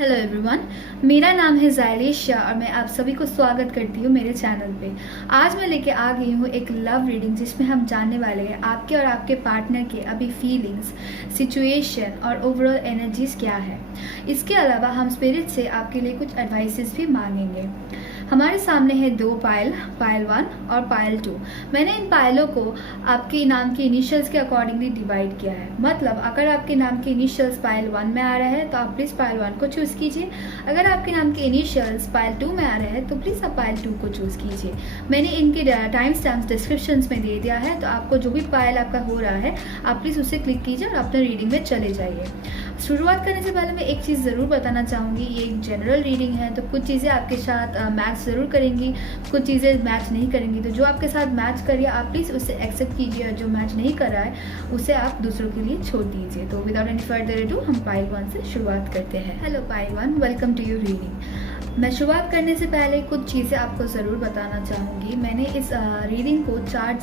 Hello everyone, मेरा नाम है ज़ायलिश शाह और मैं आप सभी को स्वागत करती हूँ मेरे चैनल पे। आज मैं लेके आ गई हूँ एक लव रीडिंग जिसमें हम जानने वाले हैं आपके और आपके पार्टनर के अभी फीलिंग्स, सिचुएशन और ओवरऑल एनर्जीज क्या है। इसके अलावा हम स्पिरिट से आपके लिए कुछ एडवाइसेस भी मांगेंगे। हमारे सामने है दो पायल 1 और पायल 2। मैंने इन पायलों को आपके नाम के इनिशियल्स के अकॉर्डिंगली डिवाइड किया है। मतलब अगर आपके नाम के इनिशियल्स पायल 1 में आ रहा है तो आप प्लीज़ पायल 1 को चूज़ कीजिए। अगर आपके नाम के इनिशियल्स पायल 2 में आ रहे हैं तो प्लीज़ आप पायल 2 को चूज़ कीजिए। मैंने इनके टाइम स्टैम्प्स डिस्क्रिप्शन में दे दिया है, तो आपको जो भी पायल आपका हो रहा है आप प्लीज़ उसे क्लिक कीजिए और अपने रीडिंग में चले जाइए। शुरुआत करने से पहले मैं एक चीज़ ज़रूर बताना चाहूँगी, ये एक जनरल रीडिंग है तो कुछ चीज़ें आपके साथ मैच ज़रूर करेंगी, कुछ चीज़ें मैच नहीं करेंगी। तो जो आपके साथ मैच करिए आप प्लीज़ उसे एक्सेप्ट कीजिए और जो मैच नहीं कर रहा है उसे आप दूसरों के लिए छोड़ दीजिए। तो विदाउट एनी फर्दर अडू हम पायल 1 से शुरुआत करते हैं। Hello Payal 1, welcome to your reading. मैं शुरुआत करने से पहले कुछ चीज़ें आपको ज़रूर बताना चाहूँगी। मैंने इस रीडिंग को 4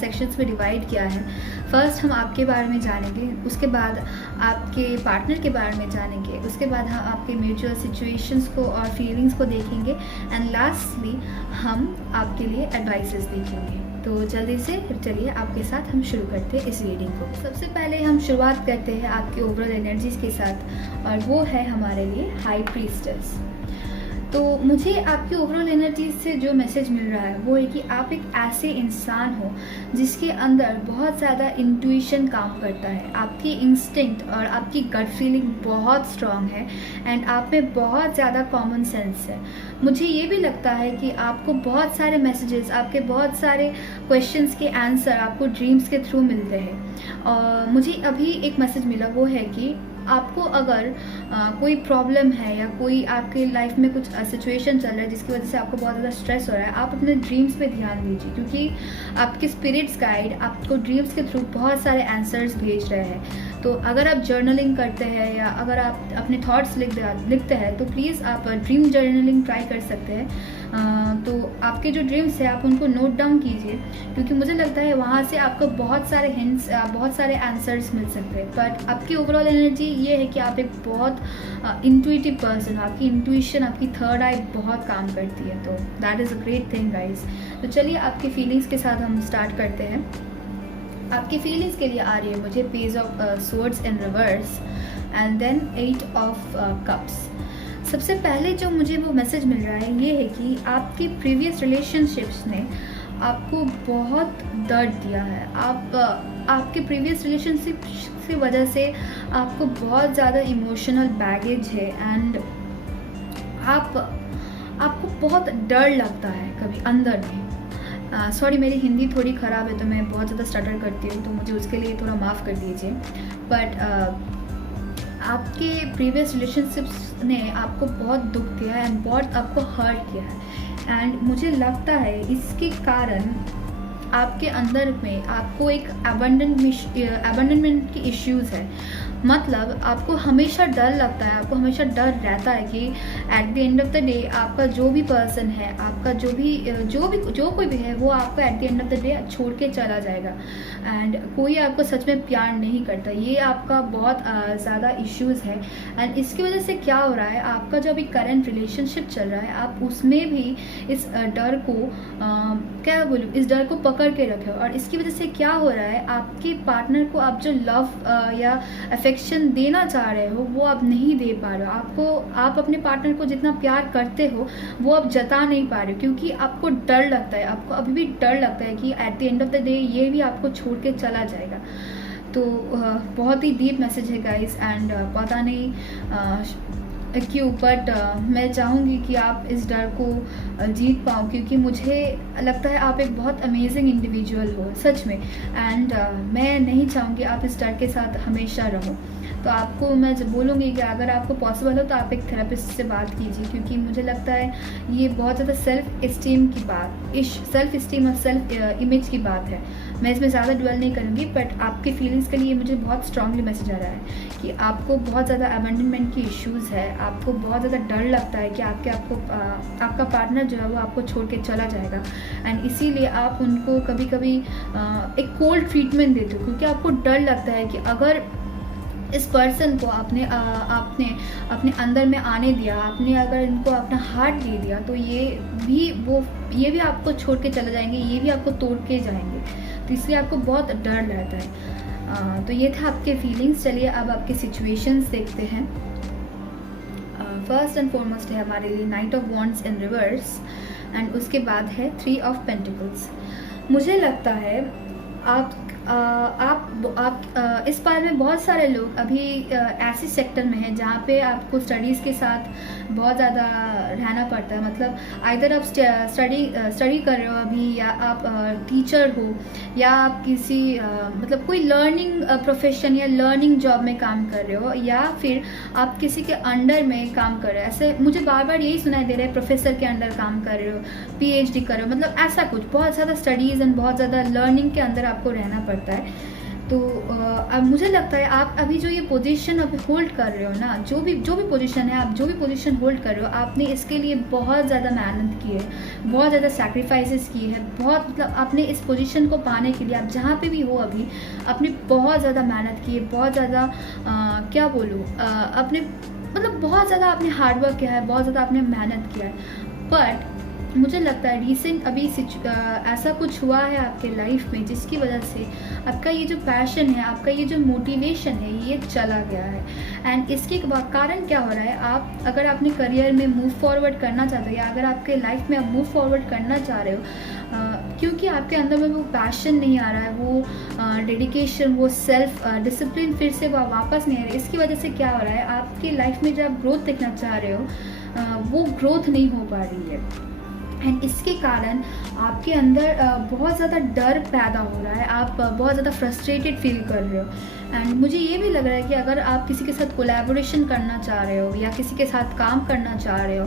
सेक्शंस में डिवाइड किया है। फर्स्ट हम आपके बारे में जानेंगे, उसके बाद आपके पार्टनर के बारे में जानेंगे, उसके बाद हम आपके म्यूचुअल सिचुएशंस को और फीलिंग्स को देखेंगे एंड लास्टली हम आपके लिए एडवाइसेस देखेंगे। तो जल्दी से चलिए आपके साथ हम शुरू करते हैं इस रीडिंग को। सबसे पहले हम शुरुआत करते हैं आपके ओवरऑल एनर्जीज के साथ और वो है हमारे लिए हाई प्रीस्टेस। तो मुझे आपकी ओवरऑल एनर्जी से जो मैसेज मिल रहा है वो है कि आप एक ऐसे इंसान हो जिसके अंदर बहुत ज़्यादा इंट्यूशन काम करता है। आपकी इंस्टिंक्ट और आपकी गट फीलिंग बहुत स्ट्रांग है एंड आप में बहुत ज़्यादा कॉमन सेंस है। मुझे ये भी लगता है कि आपको बहुत सारे मैसेजेस, आपके बहुत सारे क्वेश्चंस के आंसर आपको ड्रीम्स के थ्रू मिलते हैं। और मुझे अभी एक मैसेज मिला, वो है कि आपको अगर कोई प्रॉब्लम है या कोई आपके लाइफ में कुछ सिचुएशन चल रहा है जिसकी वजह से आपको बहुत ज़्यादा स्ट्रेस हो रहा है, आप अपने ड्रीम्स पे ध्यान दीजिए, क्योंकि आपके स्पिरिट्स गाइड आपको ड्रीम्स के थ्रू बहुत सारे आंसर्स भेज रहे हैं। तो अगर आप जर्नलिंग करते हैं या अगर आप अपने थॉट्स लिखते हैं तो प्लीज़ आप ड्रीम जर्नलिंग ट्राई कर सकते हैं। तो आपके जो ड्रीम्स है आप उनको नोट डाउन कीजिए, क्योंकि मुझे लगता है वहाँ से आपको बहुत सारे हिंट्स, बहुत सारे आंसर्स मिल सकते हैं। बट आपकी ओवरऑल एनर्जी ये है कि आप एक बहुत इंट्यूटिव पर्सन हो, आपकी इंट्यूशन, आपकी थर्ड आई बहुत काम करती है। तो that is a great thing guys. तो चलिए आपकी फीलिंग्स के साथ हम स्टार्ट करते हैं। आपकी फीलिंग्स के लिए आ रही है मुझे page of swords in reverse and then 8 of cups. सबसे पहले जो मुझे वो मैसेज मिल रहा है ये है कि आपकी प्रीवियस रिलेशनशिप्स ने आपको बहुत दर्द दिया है। आपके प्रीवियस रिलेशनशिप की वजह से आपको बहुत ज़्यादा इमोशनल बैगेज है एंड आपको बहुत डर लगता है कभी अंदर में। सॉरी मेरी हिंदी थोड़ी ख़राब है तो मैं बहुत ज़्यादा स्टटर करती हूँ, तो मुझे उसके लिए थोड़ा माफ़ कर दीजिए। बट आपके प्रीवियस रिलेशनशिप्स ने आपको बहुत दुख दिया है एंड बहुत आपको हर्ट किया है एंड मुझे लगता है इसके कारण आपके अंदर में आपको एक अबंडनमेंट की इश्यूज़ है। मतलब आपको हमेशा डर लगता है, आपको हमेशा डर रहता है कि at the end of the day आपका जो भी पर्सन है, आपका जो कोई भी है वो आपको at the end of the day छोड़ के चला जाएगा एंड कोई आपको सच में प्यार नहीं करता। ये आपका बहुत ज़्यादा इश्यूज़ है एंड इसकी वजह से क्या हो रहा है, आपका जो अभी करंट रिलेशनशिप चल रहा है आप उसमें भी इस डर को क्या बोलूँ, इस डर को पकड़ के रखे हो। और इसकी वजह से क्या हो रहा है, आपके पार्टनर को आप जो लव या अफेक्शन देना चाह रहे हो वो आप नहीं दे पा रहे हो। आप अपने पार्टनर को जितना प्यार करते हो वो आप जता नहीं पा रहे हो, क्योंकि आपको डर लगता है, आपको अभी भी डर लगता है कि at the end of the day ये भी आपको छोड़ के चला जाएगा। तो बहुत ही डीप मैसेज है गाइस एंड पता नहीं क्यों, बट मैं चाहूँगी कि आप इस डर को जीत पाओ, क्योंकि मुझे लगता है आप एक बहुत अमेजिंग इंडिविजुअल हो सच में एंड मैं नहीं चाहूँगी आप इस डर के साथ हमेशा रहो। तो आपको मैं जब बोलूँगी कि अगर आपको पॉसिबल हो तो आप एक थेरेपिस्ट से बात कीजिए, क्योंकि मुझे लगता है ये बहुत ज़्यादा सेल्फ इस्टीम और सेल्फ इमेज की बात है। मैं इसमें ज़्यादा ड्वेल नहीं करूँगी, बट आपकी फीलिंग्स के लिए मुझे बहुत स्ट्रांगली मैसेज आ रहा है कि आपको बहुत ज़्यादा अबंडनमेंट की इश्यूज़ है, आपको बहुत ज़्यादा डर लगता है कि आपका पार्टनर जो है वो आपको छोड़ के चला जाएगा एंड इसीलिए आप उनको कभी कभी एक कोल्ड ट्रीटमेंट देते हो, क्योंकि आपको डर लगता है कि अगर इस पर्सन को आपने अपने अंदर में आने दिया, आपने अगर इनको अपना हार्ट दे दिया, तो ये भी आपको छोड़ के चले जाएंगे, ये भी आपको तोड़ के जाएंगे। तो इसलिए आपको बहुत डर रहता है। तो ये था आपके फीलिंग्स। चलिए अब आपके सिचुएशंस देखते हैं। फर्स्ट एंड फॉरमोस्ट है हमारे लिए night of wands in reverse, and उसके बाद है 3 ऑफ पेंटिकल्स। मुझे लगता है आप इस बार में बहुत सारे लोग अभी ऐसे सेक्टर में हैं जहाँ पे आपको स्टडीज़ के साथ बहुत ज़्यादा रहना पड़ता है। मतलब आइदर आप स्टडी कर रहे हो अभी, या आप टीचर हो, या आप किसी मतलब कोई लर्निंग प्रोफेशन या लर्निंग जॉब में काम कर रहे हो, या फिर आप किसी के अंडर में काम कर रहे हो। ऐसे मुझे बार बार यही सुनाई दे रहा है, प्रोफेसर के अंडर काम कर रहे हो, PhD कर रहे हो, मतलब ऐसा कुछ बहुत ज़्यादा स्टडीज़ एंड बहुत ज़्यादा लर्निंग के अंदर आपको रहना पड़ता है। तो अब मुझे लगता है आप अभी जो ये पोजीशन अभी होल्ड कर रहे हो ना, जो भी पोजीशन है, आप जो भी पोजीशन होल्ड कर रहे हो, आपने इसके लिए बहुत ज़्यादा मेहनत की है, बहुत ज़्यादा सैक्रिफाइसेस की है, बहुत मतलब आपने इस पोजीशन को पाने के लिए, आप जहाँ पे भी हो अभी, आपने बहुत ज़्यादा मेहनत की है, बहुत ज़्यादा क्या बोलूँ, आपने मतलब बहुत ज़्यादा आपने हार्डवर्क किया है, बहुत ज़्यादा आपने मेहनत किया है। बट मुझे लगता है रिसेंट अभी ऐसा कुछ हुआ है आपके लाइफ में जिसकी वजह से आपका ये जो पैशन है, आपका ये जो मोटिवेशन है, ये चला गया है। एंड इसके कारण क्या हो रहा है, आप अगर अपने करियर में मूव फॉरवर्ड करना चाहते हो, या अगर आपके लाइफ में आप मूव फॉरवर्ड करना चाह रहे हो, क्योंकि आपके अंदर में वो पैशन नहीं आ रहा है, वो डेडिकेशन, वो सेल्फ डिसिप्लिन फिर से वो वापस नहीं आ रहा है। इसकी वजह से क्या हो रहा है, आपकी लाइफ में जो आप ग्रोथ देखना चाह रहे हो वो ग्रोथ नहीं हो पा रही है। एंड इसके कारण आपके अंदर बहुत ज़्यादा डर पैदा हो रहा है, आप बहुत ज़्यादा फ्रस्ट्रेटेड फील कर रहे हो। एंड मुझे ये भी लग रहा है कि अगर आप किसी के साथ कोलैबोरेशन करना चाह रहे हो, या किसी के साथ काम करना चाह रहे हो,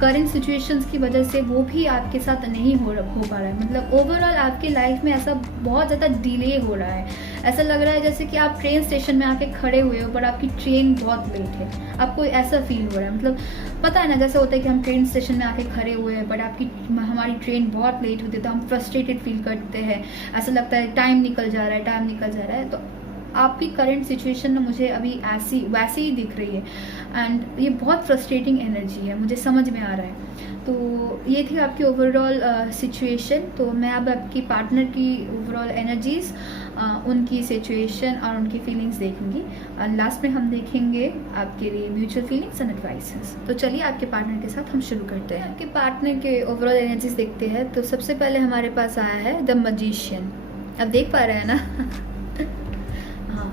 करेंट सिचुएशंस की वजह से वो भी आपके साथ नहीं हो पा रहा है। मतलब ओवरऑल आपकी लाइफ में ऐसा बहुत ज़्यादा डिले हो रहा है। ऐसा लग रहा है जैसे कि आप ट्रेन स्टेशन में आके खड़े हुए हो, पर आपकी ट्रेन बहुत लेट है, आपको ऐसा फील हो रहा है। मतलब पता है ना, जैसे होता है कि हम ट्रेन स्टेशन में आके खड़े हुए हैं, बट हमारी ट्रेन बहुत लेट होती है, तो हम फ्रस्ट्रेटेड फील करते हैं, ऐसा लगता है टाइम निकल जा रहा है। तो आपकी करंट सिचुएशन ना मुझे अभी वैसे ही दिख रही है, एंड ये बहुत फ्रस्ट्रेटिंग एनर्जी है, मुझे समझ में आ रहा है। तो ये थी आपकी ओवरऑल सिचुएशन। तो मैं अब आपकी पार्टनर की ओवरऑल एनर्जीज़, उनकी सिचुएशन और उनकी फीलिंग्स देखूंगी, और लास्ट में हम देखेंगे आपके लिए म्यूचुअल फीलिंग्स एंड एडवाइसेस। तो चलिए आपके पार्टनर के साथ हम शुरू करते हैं। आपके पार्टनर के ओवरऑल एनर्जीज देखते हैं। तो सबसे पहले हमारे पास आया है द मैजिशियन। अब देख पा रहे हैं ना हाँ,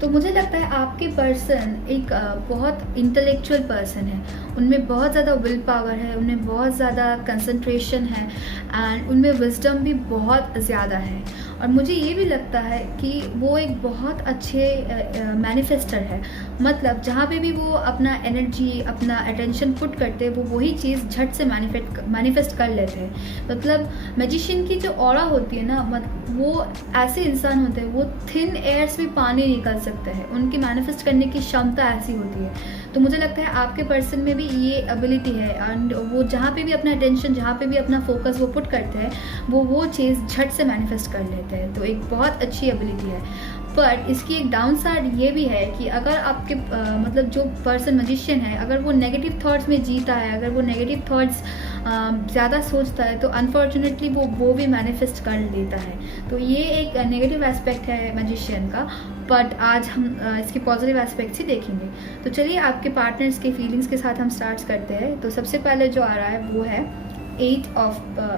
तो मुझे लगता है आपके पर्सन एक बहुत इंटेलेक्चुअल पर्सन है, उनमें बहुत ज़्यादा विल पावर है, उनमें बहुत ज़्यादा कंसंट्रेशन है, एंड उनमें विजडम भी बहुत ज़्यादा है। और मुझे ये भी लगता है कि वो एक बहुत अच्छे मैनिफेस्टर है। मतलब जहाँ पे भी वो अपना एनर्जी, अपना अटेंशन पुट करते हैं, वो वही चीज़ झट से मैनिफेस्ट कर लेते हैं। मतलब मैजिशियन की जो ऑरा होती है ना, वो ऐसे इंसान होते हैं, वो थिन एयर से भी पानी निकल सकते हैं, उनकी मैनिफेस्ट करने की क्षमता ऐसी होती है। तो मुझे लगता है आपके पर्सन में भी ये एबिलिटी है, एंड वो जहाँ पे भी अपना अटेंशन, जहाँ पे भी अपना फोकस वो पुट करते हैं, वो चीज़ झट से मैनिफेस्ट कर लेते हैं। तो एक बहुत अच्छी एबिलिटी है। पर इसकी एक डाउन साइड ये भी है कि अगर आपके मतलब जो पर्सन मैजिशियन है, अगर वो नेगेटिव थॉट्स में जीता है, अगर वो नेगेटिव थॉट्स ज़्यादा सोचता है, तो अनफॉर्चुनेटली वो भी मैनिफेस्ट कर लेता है। तो ये एक नेगेटिव एस्पेक्ट है मैजिशियन का, बट आज हम इसके पॉजिटिव एस्पेक्ट्स ही देखेंगे। तो चलिए आपके पार्टनर्स के फीलिंग्स के साथ हम स्टार्ट करते हैं। तो सबसे पहले जो आ रहा है वो है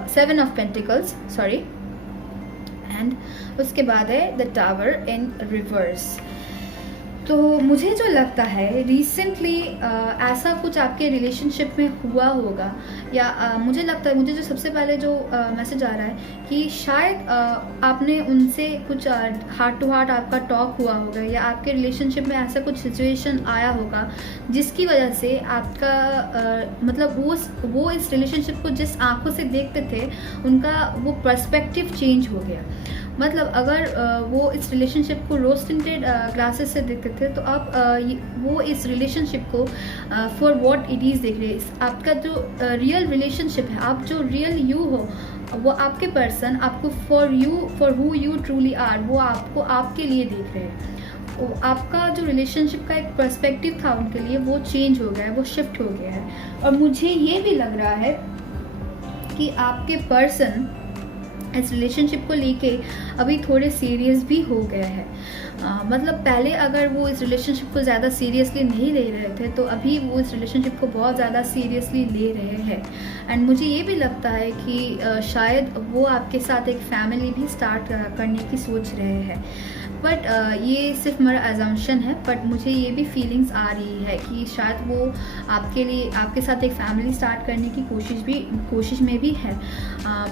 7 ऑफ पेंटिकल्स, सॉरी, एंड उसके बाद है द टावर इन रिवर्स। तो मुझे जो लगता है रिसेंटली ऐसा कुछ आपके रिलेशनशिप में हुआ होगा, या मुझे लगता है, मुझे जो सबसे पहले जो मैसेज आ रहा है कि शायद आपने उनसे कुछ हार्ट टू हार्ट आपका टॉक हुआ होगा, या आपके रिलेशनशिप में ऐसा कुछ सिचुएशन आया होगा जिसकी वजह से आपका मतलब वो इस रिलेशनशिप को जिस आंखों से देखते थे, उनका वो पर्सपेक्टिव चेंज हो गया। मतलब अगर वो इस रिलेशनशिप को रोज टिंटेड ग्लासेस से देखते थे, तो अब वो इस रिलेशनशिप को फॉर व्हाट इट इज़ देख रहे हैं। आपका जो रियल रिलेशनशिप है, आप जो रियल यू हो, वो आपके पर्सन आपको for who you truly are, वो आपको आपके लिए देख रहे हैं। आपका जो रिलेशनशिप का एक पर्सपेक्टिव था उनके लिए वो चेंज हो गया है, वो शिफ्ट हो गया है। और मुझे ये भी लग रहा है कि आपके पर्सन इस रिलेशनशिप को लेके अभी थोड़े सीरियस भी हो गया है। मतलब पहले अगर वो इस रिलेशनशिप को ज़्यादा सीरियसली नहीं ले रहे थे, तो अभी वो इस रिलेशनशिप को बहुत ज़्यादा सीरियसली ले रहे हैं। एंड मुझे ये भी लगता है कि शायद वो आपके साथ एक फैमिली भी स्टार्ट करने की सोच रहे हैं। बट ये सिर्फ मेरा अजम्पशन है, बट मुझे ये भी फीलिंग्स आ रही है कि शायद वो आपके साथ एक फैमिली स्टार्ट करने की कोशिश में भी है।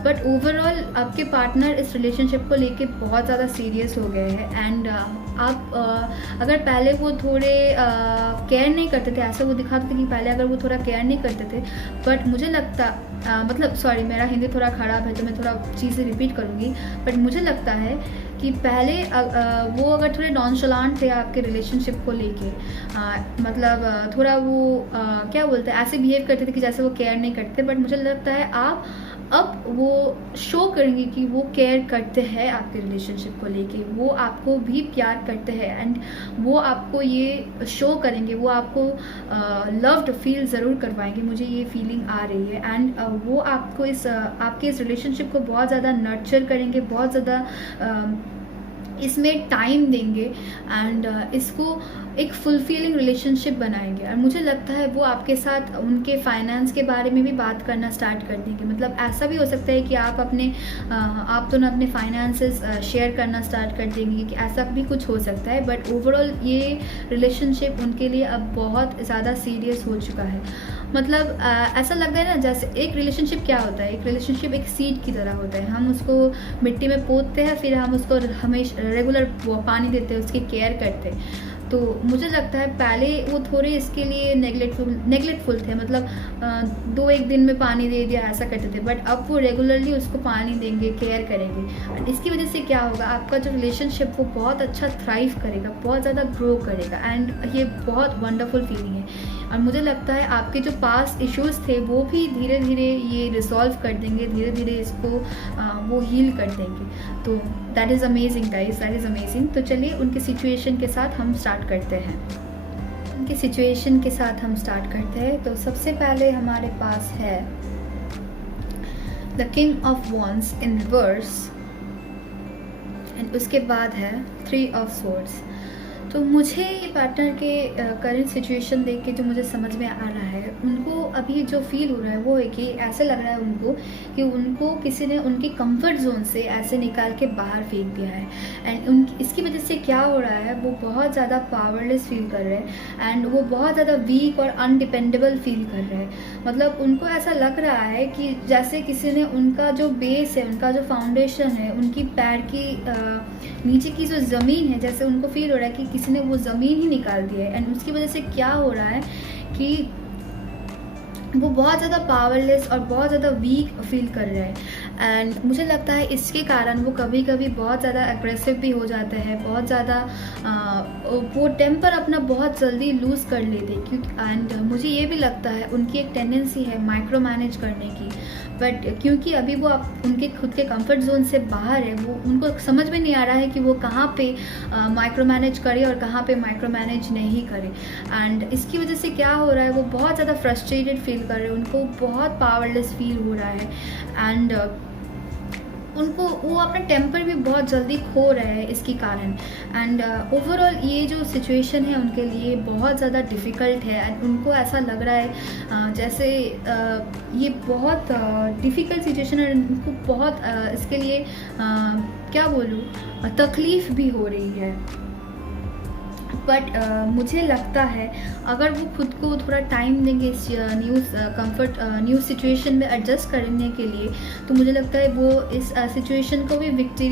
बट ओवरऑल आपके पार्टनर इस रिलेशनशिप को लेके बहुत ज़्यादा सीरियस हो गए हैं। एंड आप अगर पहले वो थोड़े केयर नहीं करते थे, ऐसा वो दिखाते थे कि पहले अगर वो थोड़ा केयर नहीं करते थे, बट मुझे लगता मतलब सॉरी मेरा हिंदी थोड़ा ख़राब है तो मैं थोड़ा चीज़ें रिपीट करूँगी। बट मुझे लगता है कि पहले वो अगर थोड़े नॉनशलांट थे आपके रिलेशनशिप को लेके, मतलब थोड़ा वो क्या बोलते हैं, ऐसे बिहेव करते थे कि जैसे वो केयर नहीं करते। बट मुझे लगता है आप अब वो शो करेंगे कि वो केयर करते हैं आपके रिलेशनशिप को लेके, वो आपको भी प्यार करते हैं। एंड वो आपको ये शो करेंगे, वो आपको लव्ड फील ज़रूर करवाएंगे, मुझे ये फीलिंग आ रही है। एंड वो आपको आपके इस रिलेशनशिप को बहुत ज़्यादा नर्चर करेंगे, बहुत ज़्यादा इसमें टाइम देंगे एंड इसको एक फुलफिलिंग रिलेशनशिप बनाएंगे। और मुझे लगता है वो आपके साथ उनके फाइनेंस के बारे में भी बात करना स्टार्ट कर देंगे। मतलब ऐसा भी हो सकता है कि आप दोनों अपने फाइनेंसेस शेयर करना स्टार्ट कर देंगे, कि ऐसा भी कुछ हो सकता है। बट ओवरऑल ये रिलेशनशिप उनके लिए अब बहुत ज़्यादा सीरियस हो चुका है। मतलब ऐसा लगता है ना, जैसे एक रिलेशनशिप क्या होता है, एक रिलेशनशिप एक सीड की तरह होता है। हम उसको मिट्टी में पोतते हैं, फिर हम उसको हमेशा रेगुलर पानी देते हैं, उसकी केयर करते हैं। तो मुझे लगता है पहले वो थोड़े इसके लिए नेगलेक्टफुल थे, मतलब 2-1 दिन में पानी दे दिया ऐसा करते थे। बट अब वो रेगुलरली उसको पानी देंगे, केयर करेंगे। और इसकी वजह से क्या होगा, आपका जो रिलेशनशिप वो बहुत अच्छा थ्राइव करेगा, बहुत ज़्यादा ग्रो करेगा। एंड ये बहुत वंडरफुल फीलिंग है। और मुझे लगता है आपके जो पास्ट इश्यूज़ थे वो भी धीरे धीरे ये रिजॉल्व कर देंगे, धीरे धीरे इसको वो हील कर देंगे। तो that is amazing guys, that is amazing. तो चलिए उनके सिचुएशन के साथ हम स्टार्ट करते हैं। उनके सिचुएशन के साथ हम स्टार्ट करते हैं। तो सबसे पहले हमारे पास है the king of wands in reverse and उसके बाद है 3 ऑफ स्वॉर्ड्स। तो मुझे ये पार्टनर के करंट सिचुएशन देख के जो मुझे समझ में आ रहा है, उनको अभी जो फील हो रहा है वो है कि ऐसा लग रहा है उनको कि उनको किसी ने उनकी कंफर्ट जोन से ऐसे निकाल के बाहर फेंक दिया है। एंड इसकी वजह से क्या हो रहा है, वो बहुत ज़्यादा पावरलेस फील कर रहे हैं एंड वो बहुत ज़्यादा वीक और अनडिपेंडेबल फील कर रहे हैं। मतलब उनको ऐसा लग रहा है कि जैसे किसी ने उनका जो बेस है, उनका जो फाउंडेशन है, उनकी पैर की नीचे की जो ज़मीन है, जैसे उनको फील हो रहा है कि किसी ने वो ज़मीन ही निकाल दी है। एंड उसकी वजह से क्या हो रहा है कि वो बहुत ज़्यादा पावरलेस और बहुत ज़्यादा वीक फील कर रहे हैं। एंड मुझे लगता है इसके कारण वो कभी कभी बहुत ज़्यादा एग्रेसिव भी हो जाते हैं, बहुत ज़्यादा वो टेम्पर अपना बहुत जल्दी लूज़ कर लेते हैं। क्योंकि एंड मुझे ये भी लगता है उनकी एक टेंडेंसी है माइक्रो मैनेज करने की। बट क्योंकि अभी वो उनके खुद के कंफर्ट जोन से बाहर है, वो उनको समझ में नहीं आ रहा है कि वो कहाँ पे माइक्रो मैनेज करे और कहाँ पे माइक्रो मैनेज नहीं करे। एंड इसकी वजह से क्या हो रहा है, वो बहुत ज़्यादा फ्रस्ट्रेटेड फील कर रहे हैं, उनको बहुत पावरलेस फील हो रहा है। एंड उनको वो अपना टेम्पर भी बहुत जल्दी खो रहे हैं इसके कारण। एंड ओवरऑल ये जो सिचुएशन है उनके लिए बहुत ज़्यादा डिफ़िकल्ट है। एंड उनको ऐसा लग रहा है जैसे ये बहुत डिफ़िकल्ट सिचुएशन है, उनको बहुत इसके लिए क्या बोलूँ, तकलीफ़ भी हो रही है। बट मुझे लगता है अगर वो खुद को थोड़ा टाइम देंगे इस न्यू सिचुएशन में एडजस्ट करने के लिए, तो मुझे लगता है वो इस सिचुएशन को भी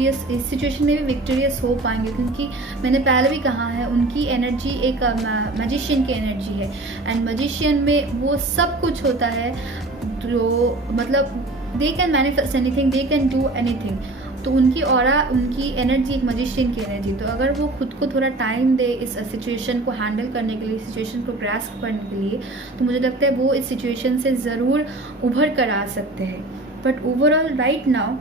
इस सिचुएशन में भी विक्टोरियस हो पाएंगे। क्योंकि मैंने पहले भी कहा है उनकी एनर्जी एक मैजिशियन की एनर्जी है। एंड मैजिशियन में वो सब कुछ होता है, जो मतलब they can manifest anything, they can do anything. तो उनकी ऑरा, उनकी एनर्जी एक मैजिशियन की एनर्जी। तो अगर वो खुद को थोड़ा टाइम दे इस सिचुएशन को हैंडल करने के लिए, सिचुएशन को ग्रास्प करने के लिए, तो मुझे लगता है वो इस सिचुएशन से ज़रूर उभर कर आ सकते हैं। बट ओवरऑल राइट नाउ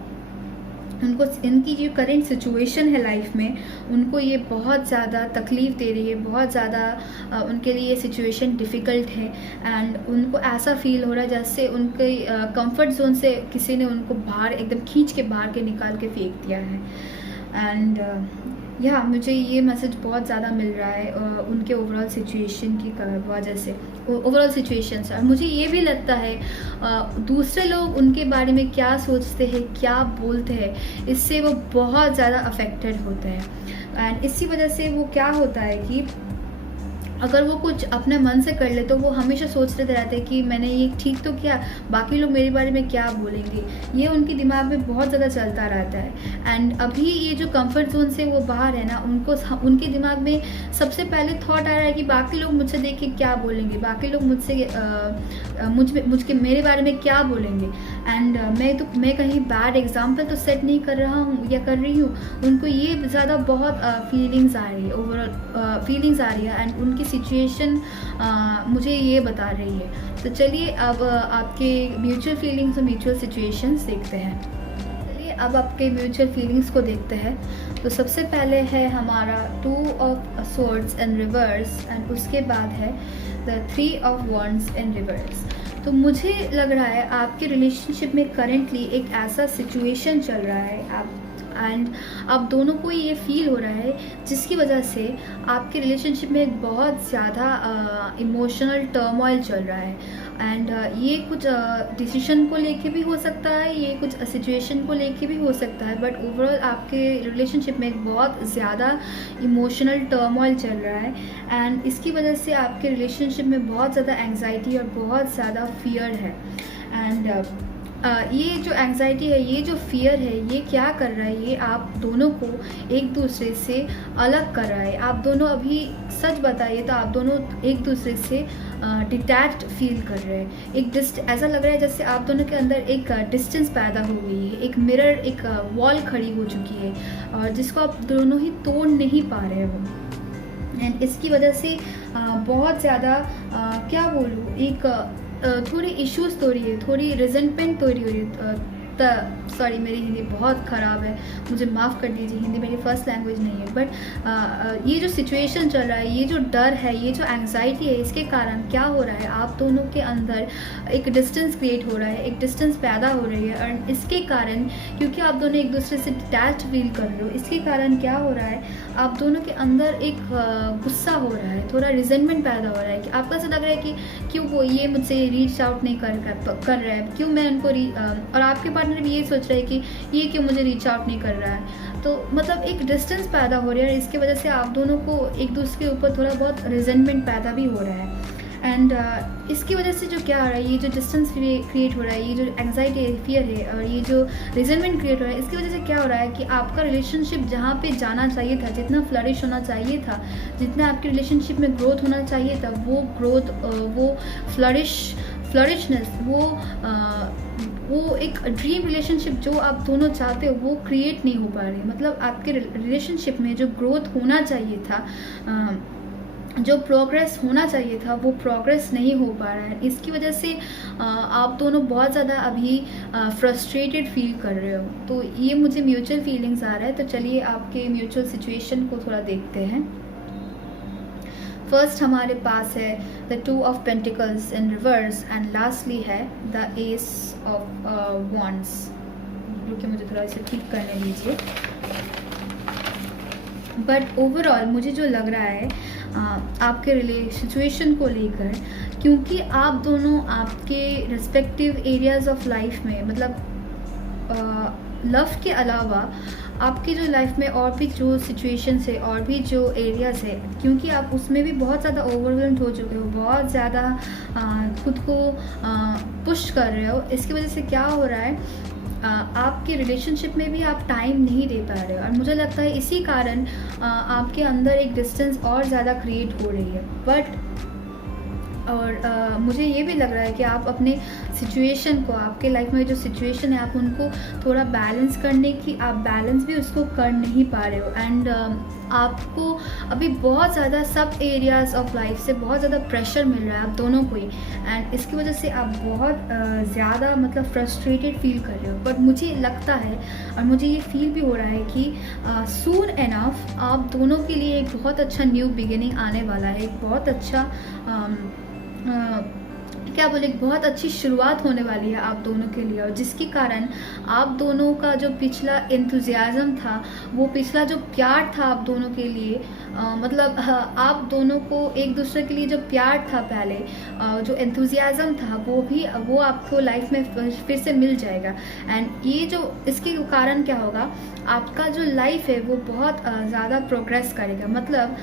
उनको इनकी जो करंट सिचुएशन है लाइफ में, उनको ये बहुत ज़्यादा तकलीफ़ दे रही है, बहुत ज़्यादा उनके लिए ये सिचुएशन डिफ़िकल्ट है। एंड उनको ऐसा फ़ील हो रहा है जैसे उनके कंफर्ट जोन से किसी ने उनको बाहर एकदम खींच के बाहर के निकाल के फेंक दिया है। एंड मुझे ये मैसेज बहुत ज़्यादा मिल रहा है उनके ओवरऑल सिचुएशन की वजह से, ओवरऑल सिचुएशन से। और मुझे ये भी लगता है दूसरे लोग उनके बारे में क्या सोचते हैं, क्या बोलते हैं, इससे वो बहुत ज़्यादा अफेक्टेड होते हैं। एंड इसी वजह से वो क्या होता है कि अगर वो कुछ अपने मन से कर ले तो वो हमेशा सोचते रहते हैं कि मैंने ये ठीक तो किया, बाकी लोग मेरे बारे में क्या बोलेंगे, ये उनके दिमाग में बहुत ज़्यादा चलता रहता है। एंड अभी ये जो कंफर्ट जोन से वो बाहर है ना, उनके दिमाग में सबसे पहले थॉट आ रहा है कि बाकी लोग मुझसे देख के क्या बोलेंगे, बाकी लोग मुझसे मेरे बारे में क्या बोलेंगे। एंड मैं कहीं बैड एग्जाम्पल तो सेट नहीं कर रहा हूँ या कर रही हूँ, उनको ये ज़्यादा बहुत फीलिंग्स आ रही है, ओवरऑल फीलिंग्स आ रही है। एंड उनकी सिचुएशन मुझे ये बता रही है। तो चलिए अब आपके म्यूचुअल फीलिंग्स और म्यूचुअल सिचुएशंस देखते हैं। चलिए अब आपके म्यूचुअल फीलिंग्स को देखते हैं। तो सबसे पहले है हमारा 2 of swords in reverse and उसके बाद है the 3 of wands in reverse. तो मुझे लग रहा है आपके रिलेशनशिप में करेंटली एक ऐसा सिचुएशन चल रहा है आप दोनों को ये फील हो रहा है जिसकी वजह से आपके रिलेशनशिप में एक बहुत ज़्यादा इमोशनल टर्मोइल चल रहा है। एंड ये कुछ डिसीजन को लेके भी हो सकता है, ये कुछ सिचुएशन को लेके भी हो सकता है, बट ओवरऑल आपके रिलेशनशिप में एक बहुत ज़्यादा इमोशनल टर्मोइल चल रहा है। एंड इसकी वजह से आपके रिलेशनशिप में बहुत ज़्यादा एंग्जाइटी और बहुत ज़्यादा फियर है। एंड ये जो एंग्जाइटी है, ये जो फियर है, ये क्या कर रहा है, ये आप दोनों को एक दूसरे से अलग कर रहा है। आप दोनों अभी सच बताइए तो आप दोनों एक दूसरे से डिटैच्ड फील कर रहे हैं। ऐसा लग रहा है जैसे आप दोनों के अंदर एक डिस्टेंस पैदा हो गई है, एक मिरर, एक वॉल खड़ी हो चुकी है और जिसको आप दोनों ही तोड़ नहीं पा रहे हो। एंड इसकी वजह से बहुत ज़्यादा क्या बोलूँ, एक थोड़ी इश्यूज तो रही है, थोड़ी रिजेंटमेंट तो रही है। सॉरी मेरी हिंदी बहुत ख़राब है, मुझे माफ़ कर दीजिए, हिंदी मेरी फर्स्ट लैंग्वेज नहीं है। बट ये जो सिचुएशन चल रहा है, ये जो डर है, ये जो एंग्जाइटी है, इसके कारण क्या हो रहा है, आप दोनों के अंदर एक डिस्टेंस क्रिएट हो रहा है, एक डिस्टेंस पैदा हो रही है। और इसके कारण, क्योंकि आप दोनों एक दूसरे से डिटैच फील कर रहे हो, इसके कारण क्या हो रहा है, आप दोनों के अंदर एक गुस्सा हो रहा है, थोड़ा रिजेंटमेंट पैदा हो रहा है कि आपको ऐसा लग रहा है कि क्यों वो ये मुझसे रीच आउट नहीं कर रहा है, क्यों मैं उनको और आपके पार्टनर भी ये सोच रहा है कि ये क्यों मुझे रीच आउट नहीं कर रहा है। तो मतलब एक डिस्टेंस पैदा हो रहा है, इसकी वजह से आप दोनों को एक दूसरे के ऊपर थोड़ा बहुत रिजेंटमेंट पैदा भी हो रहा है। एंड इसकी वजह से जो क्या हो रहा है, ये जो डिस्टेंस क्रिएट हो रहा है, ये जो एंग्जाइटी है, फियर है और ये जो रिजेंटमेंट क्रिएट हो रहा है, इसकी वजह से क्या हो रहा है कि आपका रिलेशनशिप जहाँ पे जाना चाहिए था, जितना फ्लरिश होना चाहिए था, जितना आपके रिलेशनशिप में ग्रोथ होना चाहिए था, वो ग्रोथ, वो फ्लरिशनेस, वो एक ड्रीम रिलेशनशिप जो आप दोनों चाहते हो, वो क्रिएट नहीं हो पा रही। मतलब आपके रिलेशनशिप में जो ग्रोथ होना चाहिए था, जो प्रोग्रेस होना चाहिए था, वो प्रोग्रेस नहीं हो पा रहा है। इसकी वजह से आप दोनों बहुत ज़्यादा अभी फ्रस्ट्रेटेड फील कर रहे हो। तो ये मुझे म्यूचुअल फीलिंग्स आ रहा है। तो चलिए आपके म्यूचुअल सिचुएशन को थोड़ा देखते हैं। फर्स्ट हमारे पास है the 2 of pentacles in reverse and lastly है द एस ऑफ वॉन्ड्स। रुकिए, मुझे थोड़ा इसे ठीक करने दीजिए। बट ओवरऑल मुझे जो लग रहा है आपके सिचुएशन को लेकर, क्योंकि आप दोनों आपके रिस्पेक्टिव एरियाज़ ऑफ लाइफ में, मतलब लव के अलावा आपकी जो लाइफ में और भी जो सिचुएशंस है और भी जो एरियाज़ है, क्योंकि आप उसमें भी बहुत ज़्यादा ओवरवेल्म्ड हो चुके हो, बहुत ज़्यादा खुद को पुश कर रहे हो। इसकी वजह से क्या हो रहा है, आपके रिलेशनशिप में भी आप टाइम नहीं दे पा रहे हो और मुझे लगता है इसी कारण आपके अंदर एक डिस्टेंस और ज़्यादा क्रिएट हो रही है। बट मुझे ये भी लग रहा है कि आप अपने सिचुएशन को, आपके लाइफ में जो सिचुएशन है, आप उनको थोड़ा बैलेंस करने की, आप बैलेंस भी उसको कर नहीं पा रहे हो। एंड आपको अभी बहुत ज़्यादा सब एरियाज़ ऑफ लाइफ से बहुत ज़्यादा प्रेशर मिल रहा है आप दोनों को ही, एंड इसकी वजह से आप बहुत ज़्यादा मतलब फ्रस्ट्रेटेड फील कर रहे हो। बट मुझे लगता है और मुझे ये फील भी हो रहा है कि सून एनफ आप दोनों के लिए एक बहुत अच्छा न्यू बिगिनिंग आने वाला है, एक बहुत अच्छा क्या बोले, एक बहुत अच्छी शुरुआत होने वाली है आप दोनों के लिए, और जिसके कारण आप दोनों का जो पिछला एंथुजियाज़म था, वो पिछला जो प्यार था आप दोनों के लिए, मतलब आप दोनों को एक दूसरे के लिए जो प्यार था पहले, जो एंथुजियाज़म था, वो आपको लाइफ में फिर से मिल जाएगा। एंड ये जो इसके कारण क्या होगा, आपका जो लाइफ है वो बहुत ज़्यादा प्रोग्रेस करेगा। मतलब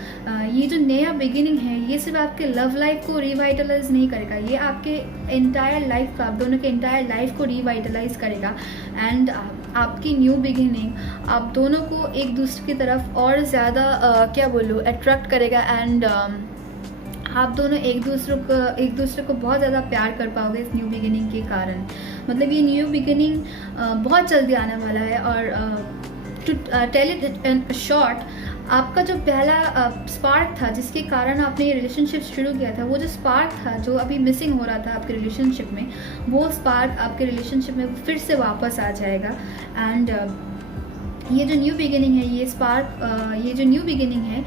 ये जो नया बिगिनिंग है ये सिर्फ आपके लव लाइफ को रिवाइटलाइज नहीं करेगा, ये आपके एंटायर लाइफ का, आप दोनों के एंटायर लाइफ को रिवाइटलाइज करेगा। एंड आपकी न्यू बिगिनिंग आप दोनों को एक दूसरे की तरफ और ज़्यादा क्या बोलूँ, अट्रैक्ट करेगा। एंड आप दोनों एक दूसरे को बहुत ज़्यादा प्यार कर पाओगे इस न्यू बिगिनिंग के कारण। मतलब ये न्यू बिगिनिंग बहुत जल्दी आने वाला है। और to tell it in short, आपका जो पहला स्पार्क था जिसके कारण आपने ये रिलेशनशिप शुरू किया था, वो जो स्पार्क था जो अभी मिसिंग हो रहा था आपके रिलेशनशिप में, वो स्पार्क आपके रिलेशनशिप में फिर से वापस आ जाएगा। एंड ये जो न्यू बिगिनिंग है, ये जो न्यू बिगिनिंग है,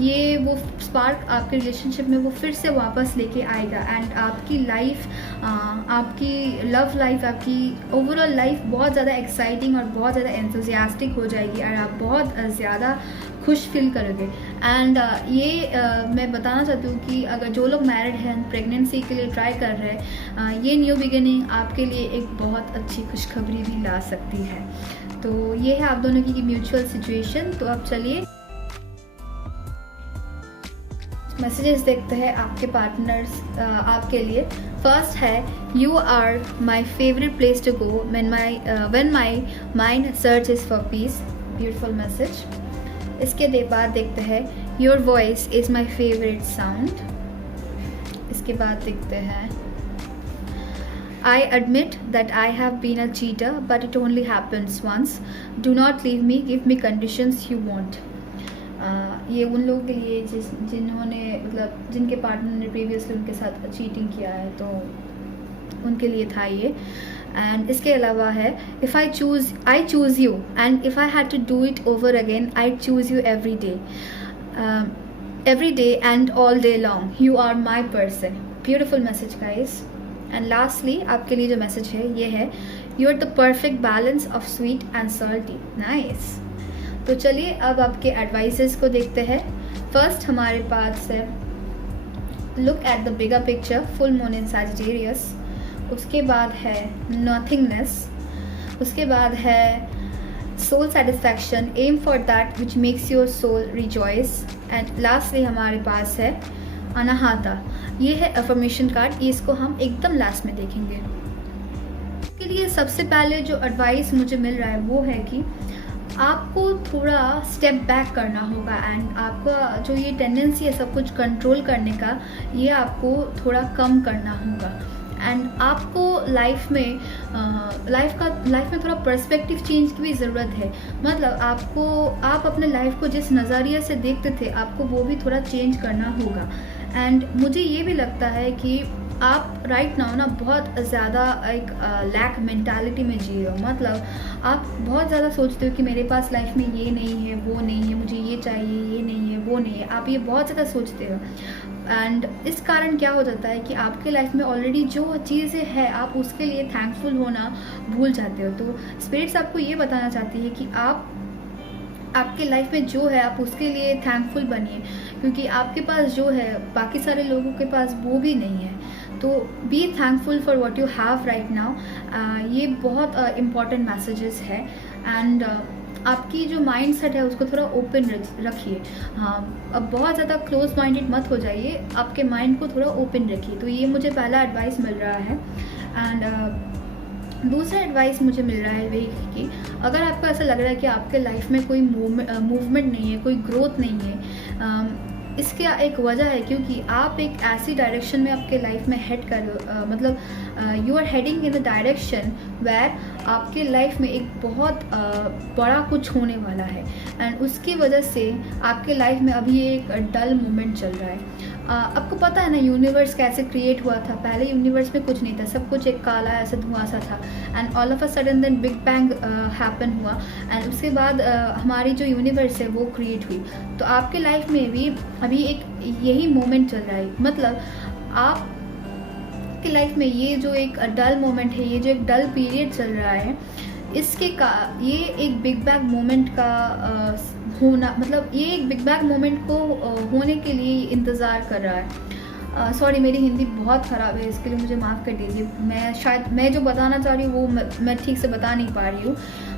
ये वो स्पार्क आपके रिलेशनशिप में वो फिर से वापस लेके आएगा। एंड आपकी लाइफ, आपकी लव लाइफ, आपकी ओवरऑल लाइफ बहुत ज़्यादा एक्साइटिंग और बहुत ज़्यादा एंथुसियास्टिक हो जाएगी, और आप बहुत ज़्यादा खुश फील करोगे। एंड मैं बताना चाहती हूँ कि अगर जो लोग मैरिड हैं, प्रेगनेंसी के लिए ट्राई कर रहे हैं, ये न्यू बिगिनिंग आपके लिए एक बहुत अच्छी खुशखबरी भी ला सकती है। तो ये है आप दोनों की म्यूचुअल सिचुएशन। तो अब चलिए मैसेजेस देखते हैं आपके पार्टनर्स आपके लिए। फर्स्ट है, you are my favourite place to go when my mind searches for peace. Beautiful message. इसके बाद देखते हैं, your voice is my favourite sound. इसके बाद देखते हैं, I admit that I have been a cheater, but it only happens once. Do not leave me. Give me conditions you want. ये उन लोगों के लिए जिन्होंने मतलब जिनके पार्टनर ने प्रीवियसली उनके साथ चीटिंग किया है, तो उनके लिए था ये। एंड इसके अलावा है, if I choose you, and if I had to do it over again, I'd choose you every day and all day long. You are my person. Beautiful message, guys. And lastly आपके लिए जो message है ये है, you are the perfect balance of sweet and salty. Nice. तो चलिए अब आपके एडवाइसेस को देखते हैं। फर्स्ट हमारे पास है, look at the bigger picture, full moon in Sagittarius. उसके बाद है नथिंगनेस। उसके बाद है soul satisfaction, aim for that which makes your soul rejoice. And lastly हमारे पास है अनाहता। ये है अफर्मेशन कार्ड, ये इसको हम एकदम लास्ट में देखेंगे। इसके लिए सबसे पहले जो एडवाइस मुझे मिल रहा है वो है कि आपको थोड़ा स्टेप बैक करना होगा। एंड आपका जो ये टेंडेंसी है सब कुछ कंट्रोल करने का, ये आपको थोड़ा कम करना होगा। एंड आपको लाइफ में थोड़ा पर्सपेक्टिव चेंज की भी ज़रूरत है। मतलब आप अपने लाइफ को जिस नज़रिए से देखते थे, आपको वो भी थोड़ा चेंज करना होगा। एंड मुझे ये भी लगता है कि आप राइट नाउ ना बहुत ज़्यादा एक लैक मेंटालिटी में जी रहे हो। मतलब आप बहुत ज़्यादा सोचते हो कि मेरे पास लाइफ में ये नहीं है, वो नहीं है, मुझे ये चाहिए, ये नहीं है, वो नहीं है। आप ये बहुत ज़्यादा सोचते हो। एंड इस कारण क्या हो जाता है कि आपके लाइफ में ऑलरेडी जो चीज़ें है, आप उसके लिए थैंकफुल होना भूल जाते हो। तो स्पिरिट्स आपको ये बताना चाहती है कि आपके लाइफ में जो है आप उसके लिए थैंकफुल बनिए, क्योंकि आपके पास जो है बाकी सारे लोगों के पास वो भी नहीं है। तो be thankful for what you have right now. ये बहुत इम्पॉर्टेंट मैसेजेस है। एंड आपकी जो माइंड सेट है उसको थोड़ा ओपन रखिए। हाँ, अब बहुत ज़्यादा क्लोज माइंडेड मत हो जाइए, आपके माइंड को थोड़ा ओपन रखिए। तो ये मुझे पहला एडवाइस मिल रहा है। एंड दूसरा एडवाइस मुझे मिल रहा है वही कि अगर आपको ऐसा लग रहा है कि आपके लाइफ में कोई मूवमेंट नहीं है, कोई ग्रोथ नहीं है, इसके एक वजह है क्योंकि आप एक ऐसी डायरेक्शन में आपके लाइफ में हेड कर रहे हो, मतलब you are heading in the direction where आपके लाइफ में एक बहुत बड़ा कुछ होने वाला है। एंड उसकी वजह से आपके लाइफ में अभी एक डल मोमेंट चल रहा है। आपको पता है ना यूनिवर्स कैसे क्रिएट हुआ था। पहले यूनिवर्स में कुछ नहीं था, सब कुछ एक काला ऐसा धुआं सा था। And all of a sudden then big bang happen हुआ एंड उसके बाद हमारी जो यूनिवर्स है वो क्रिएट हुई। तो आपके लाइफ में भी अभी एक यही मोमेंट चल रहा है। मतलब आप की लाइफ में ये जो एक डल मोमेंट है, ये जो एक डल पीरियड चल रहा है, ये एक बिग बैंग मोमेंट का होना, मतलब ये एक बिग बैंग मोमेंट को होने के लिए इंतज़ार कर रहा है। सॉरी मेरी हिंदी बहुत ख़राब है, इसके लिए मुझे माफ़ कर दीजिए। मैं जो बताना चाह रही हूँ वो मैं ठीक से बता नहीं पा रही हूँ।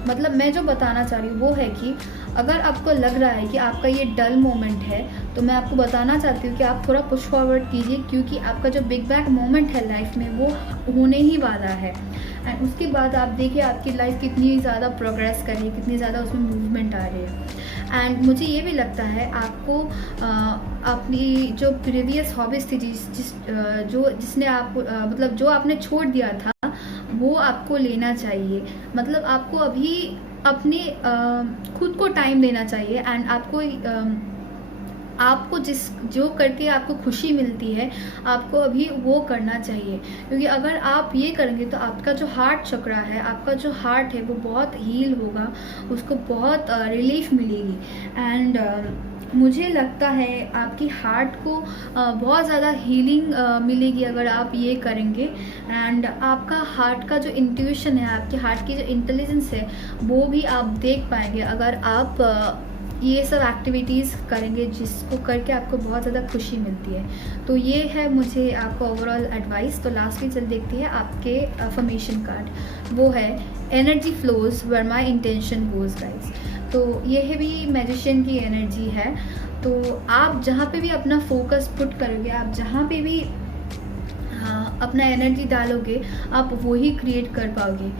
मतलब मैं जो बताना चाह रही हूँ वो है कि अगर आपको लग रहा है कि आपका ये डल मोमेंट है तो मैं आपको बताना चाहती हूँ कि आप थोड़ा पुश फॉरवर्ड कीजिए, क्योंकि आपका जो बिग बैंग मोमेंट है लाइफ में वो होने ही वाला है। एंड उसके बाद आप देखिए आपकी लाइफ कितनी ज़्यादा प्रोग्रेस कर रही है, कितनी ज़्यादा उसमें मूवमेंट आ रही है। एंड मुझे ये भी लगता है आपको अपनी जो प्रीवियस हॉबीज़ थी जिसने आप मतलब जो आपने छोड़ दिया था वो आपको लेना चाहिए। मतलब आपको अभी अपने खुद को टाइम देना चाहिए एंड आपको जो करके आपको खुशी मिलती है आपको अभी वो करना चाहिए। क्योंकि अगर आप ये करेंगे तो आपका जो हार्ट चक्रा है, आपका जो हार्ट है वो बहुत हील होगा, उसको बहुत रिलीफ मिलेगी। एंड मुझे लगता है आपकी हार्ट को बहुत ज़्यादा हीलिंग मिलेगी अगर आप ये करेंगे। एंड आपका हार्ट का जो इंट्यूशन है, आपके हार्ट की जो इंटेलिजेंस है वो भी आप देख पाएंगे अगर आप ये सब एक्टिविटीज़ करेंगे जिसको करके आपको बहुत ज़्यादा खुशी मिलती है। तो ये है मुझे आपको ओवरऑल एडवाइस। तो लास्टली चल देखते हैं आपके अफर्मेशन कार्ड, वो है energy flows where my intention goes guys. तो ये है भी मैजिशियन की एनर्जी है। तो आप जहाँ पे भी अपना फोकस पुट करोगे, आप जहाँ पे भी अपना एनर्जी डालोगे, आप वही क्रिएट कर पाओगे।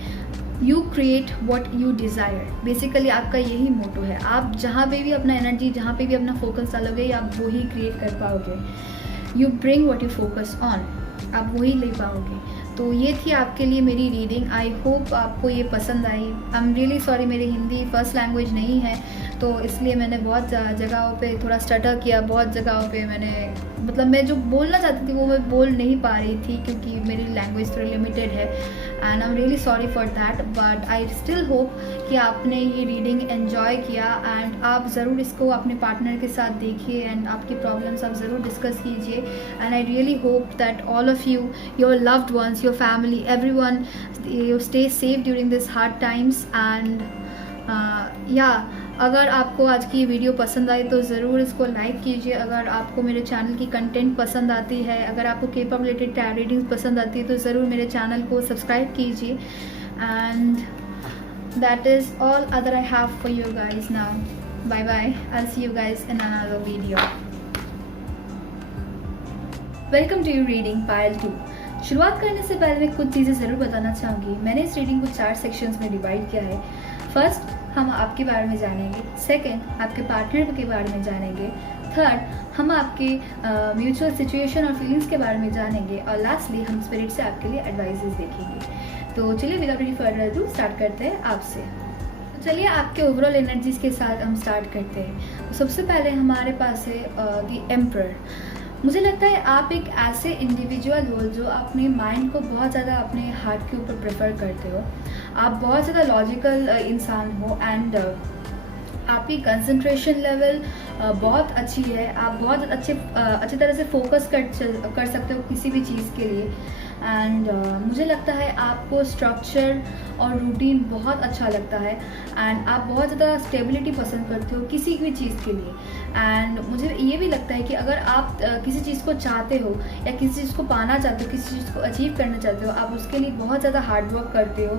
You create what you desire, basically आपका यही मोटो है। आप जहाँ पे भी अपना एनर्जी, जहाँ पे भी अपना फोकस डालोगे, आप वही क्रिएट कर पाओगे। You bring what you focus on, आप वही ले पाओगे। तो ये थी आपके लिए मेरी रीडिंग। आई होप आपको ये पसंद आई। आई एम रियली सॉरी, मेरी हिंदी फर्स्ट लैंग्वेज नहीं है तो इसलिए मैंने बहुत जगहों पे थोड़ा स्टटर किया, बहुत जगहों पे मैंने मतलब मैं जो बोलना चाहती थी वो मैं बोल नहीं पा रही थी क्योंकि मेरी लैंग्वेज थोड़ी लिमिटेड है। And I am really sorry for that, but I still hope कि आपने ये रीडिंग एन्जॉय किया। एंड आप ज़रूर इसको अपने पार्टनर के साथ देखिए एंड आपकी प्रॉब्लम्स आप ज़रूर डिस्कस कीजिए। And I really hope that all of you, your loved ones, your family, everyone, you stay safe during this hard times। and अगर आपको आज की वीडियो पसंद आई तो ज़रूर इसको लाइक कीजिए। अगर आपको मेरे चैनल की कंटेंट पसंद आती है, अगर आपको केपअप रिलेटेड टैरो रीडिंग्स पसंद आती है तो ज़रूर मेरे चैनल को सब्सक्राइब कीजिए। And that is all other I have for you guys now. Bye bye, I see you guys in another video. Welcome to your reading pile 2। शुरुआत करने से पहले मैं कुछ चीज़ें ज़रूर बताना चाहूँगी। मैंने इस रीडिंग को 4 सेक्शंस में डिवाइड किया है। फर्स्ट, हम आपके बारे में जानेंगे। सेकंड, आपके पार्टनर के बारे में जानेंगे। थर्ड, हम आपके म्यूचुअल सिचुएशन और फीलिंग्स के बारे में जानेंगे। और लास्टली हम स्पिरिट से आपके लिए एडवाइजेस देखेंगे। तो चलिए without any further ado start करते हैं आपसे। चलिए आपके ओवरऑल एनर्जीज के साथ हम स्टार्ट करते हैं। तो सबसे पहले हमारे पास है द एम्परर। मुझे लगता है आप एक ऐसे इंडिविजुअल हो जो अपने माइंड को बहुत ज़्यादा अपने हार्ट के ऊपर प्रेफर करते हो। आप बहुत ज़्यादा लॉजिकल इंसान हो एंड आपकी कंसंट्रेशन लेवल बहुत अच्छी है। आप बहुत अच्छी तरह से फोकस कर सकते हो किसी भी चीज़ के लिए। एंड मुझे लगता है आपको स्ट्रक्चर और रूटीन बहुत अच्छा लगता है। एंड आप बहुत ज़्यादा स्टेबिलिटी पसंद करते हो किसी भी चीज़ के लिए। एंड मुझे ये भी लगता है कि अगर आप किसी चीज़ को चाहते हो या किसी चीज़ को पाना चाहते हो, किसी चीज़ को अचीव करना चाहते हो, आप उसके लिए बहुत ज़्यादा हार्ड वर्क करते हो।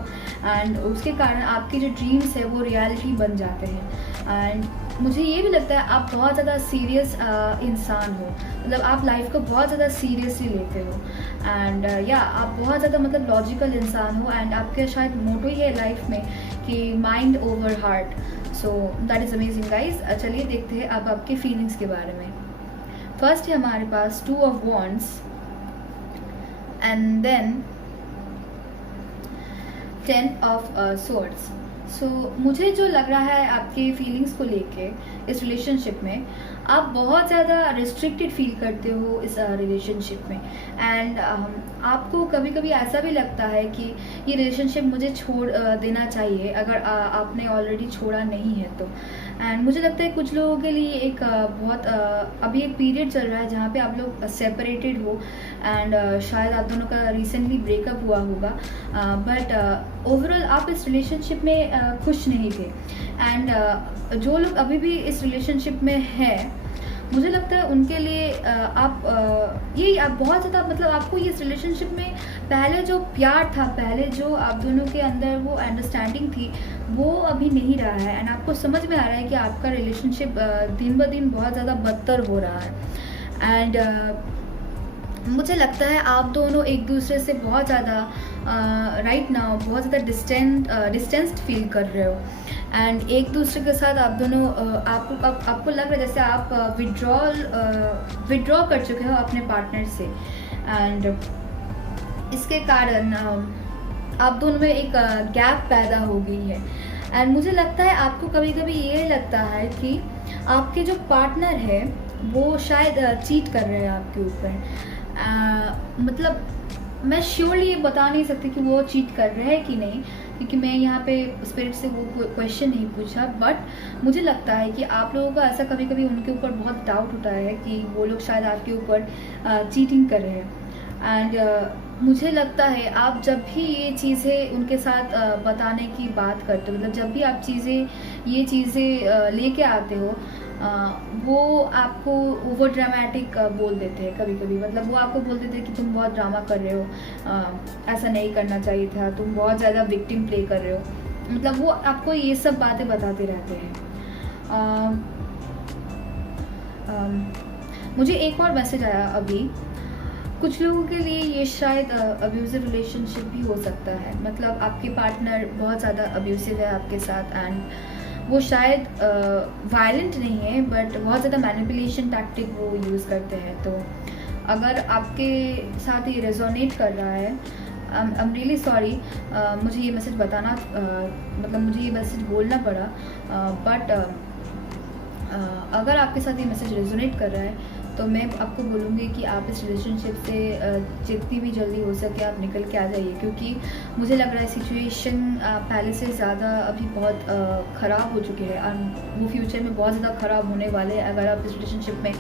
एंड उसके कारण आपके जो ड्रीम्स है वो रियलिटी बन जाते हैं। एंड मुझे ये भी लगता है आप बहुत ज़्यादा सीरियस इंसान हो। मतलब आप लाइफ को बहुत ज़्यादा सीरियसली लेते हो। एंड आप बहुत ज़्यादा मतलब लॉजिकल इंसान हो। एंड आपके शायद मोटो ही है लाइफ में कि mind over heart. So that is amazing guys. चलिए देखते हैं अब आपके फीलिंग्स के बारे में। फर्स्ट है हमारे पास 2 of wands and then 10 of swords। So मुझे जो लग रहा है आपके फीलिंग्स को लेके इस रिलेशनशिप में, आप बहुत ज़्यादा रिस्ट्रिक्टेड फील करते हो इस रिलेशनशिप में। एंड आपको कभी कभी ऐसा भी लगता है कि ये रिलेशनशिप मुझे छोड़ देना चाहिए अगर आपने ऑलरेडी छोड़ा नहीं है तो। एंड मुझे लगता है कुछ लोगों के लिए एक बहुत अभी एक पीरियड चल रहा है जहाँ पे आप लोग सेपरेटेड हो एंड शायद आप दोनों का रिसेंटली ब्रेकअप हुआ होगा, बट ओवरऑल आप इस रिलेशनशिप में खुश नहीं थे। एंड जो लोग अभी भी इस रिलेशनशिप में हैं, मुझे लगता है उनके लिए आप बहुत ज़्यादा मतलब आपको इस रिलेशनशिप में पहले जो प्यार था, पहले जो आप दोनों के अंदर वो अंडरस्टैंडिंग थी, वो अभी नहीं रहा है। एंड आपको समझ में आ रहा है कि आपका रिलेशनशिप दिन ब दिन बहुत ज़्यादा बदतर हो रहा है। एंड मुझे लगता है आप दोनों एक दूसरे से बहुत ज़्यादा राइट नाउ बहुत ज़्यादा डिस्टेंस्ड फील कर रहे हो। एंड एक दूसरे के साथ आप दोनों आपको लग रहा है जैसे आप विड्रॉ कर चुके हो अपने पार्टनर से। एंड इसके कारण आप दोनों में एक गैप पैदा हो गई है। एंड मुझे लगता है आपको कभी कभी ये लगता है कि आपके जो पार्टनर है वो शायद चीट कर रहे हैं आपके ऊपर। मतलब मैं श्योरली ये बता नहीं सकती कि वो चीट कर रहे हैं कि नहीं, क्योंकि मैं यहाँ पे स्पिरिट से वो क्वेश्चन नहीं पूछा। बट मुझे लगता है कि आप लोगों का ऐसा कभी कभी उनके ऊपर बहुत डाउट होता है कि वो लोग शायद आपके ऊपर चीटिंग कर रहे हैं। एंड मुझे लगता है आप जब भी ये चीज़ें उनके साथ बताने की बात करते हो, मतलब जब भी आप ये चीज़ें लेके आते हो, वो आपको ओवर ड्रामेटिक बोल देते हैं कभी कभी। मतलब वो आपको बोल देते हैं कि तुम बहुत ड्रामा कर रहे हो, ऐसा नहीं करना चाहिए था, तुम बहुत ज़्यादा विक्टिम प्ले कर रहे हो। मतलब वो आपको ये सब बातें बताते रहते हैं। मुझे एक और मैसेज आया अभी, कुछ लोगों के लिए ये शायद अब्यूसिव रिलेशनशिप भी हो सकता है। मतलब आपके पार्टनर बहुत ज़्यादा अब्यूसिव है आपके साथ एंड वो शायद वायलेंट नहीं है बट बहुत ज़्यादा मैनिपुलेशन टैक्टिक वो यूज़ करते हैं। तो अगर आपके साथ ये रेजोनेट कर रहा है, आई एम रियली सॉरी, मुझे ये मैसेज बताना मतलब मुझे ये मैसेज बोलना पड़ा, बट अगर आपके साथ ये मैसेज रेजोनेट कर रहा है तो मैं आपको बोलूँगी कि आप इस रिलेशनशिप से जितनी भी जल्दी हो सके आप निकल के आ जाइए, क्योंकि मुझे लग रहा है सिचुएशन पहले से ज़्यादा अभी बहुत ख़राब हो चुके हैं और वो फ्यूचर में बहुत ज़्यादा ख़राब होने वाले हैं अगर आप इस रिलेशनशिप में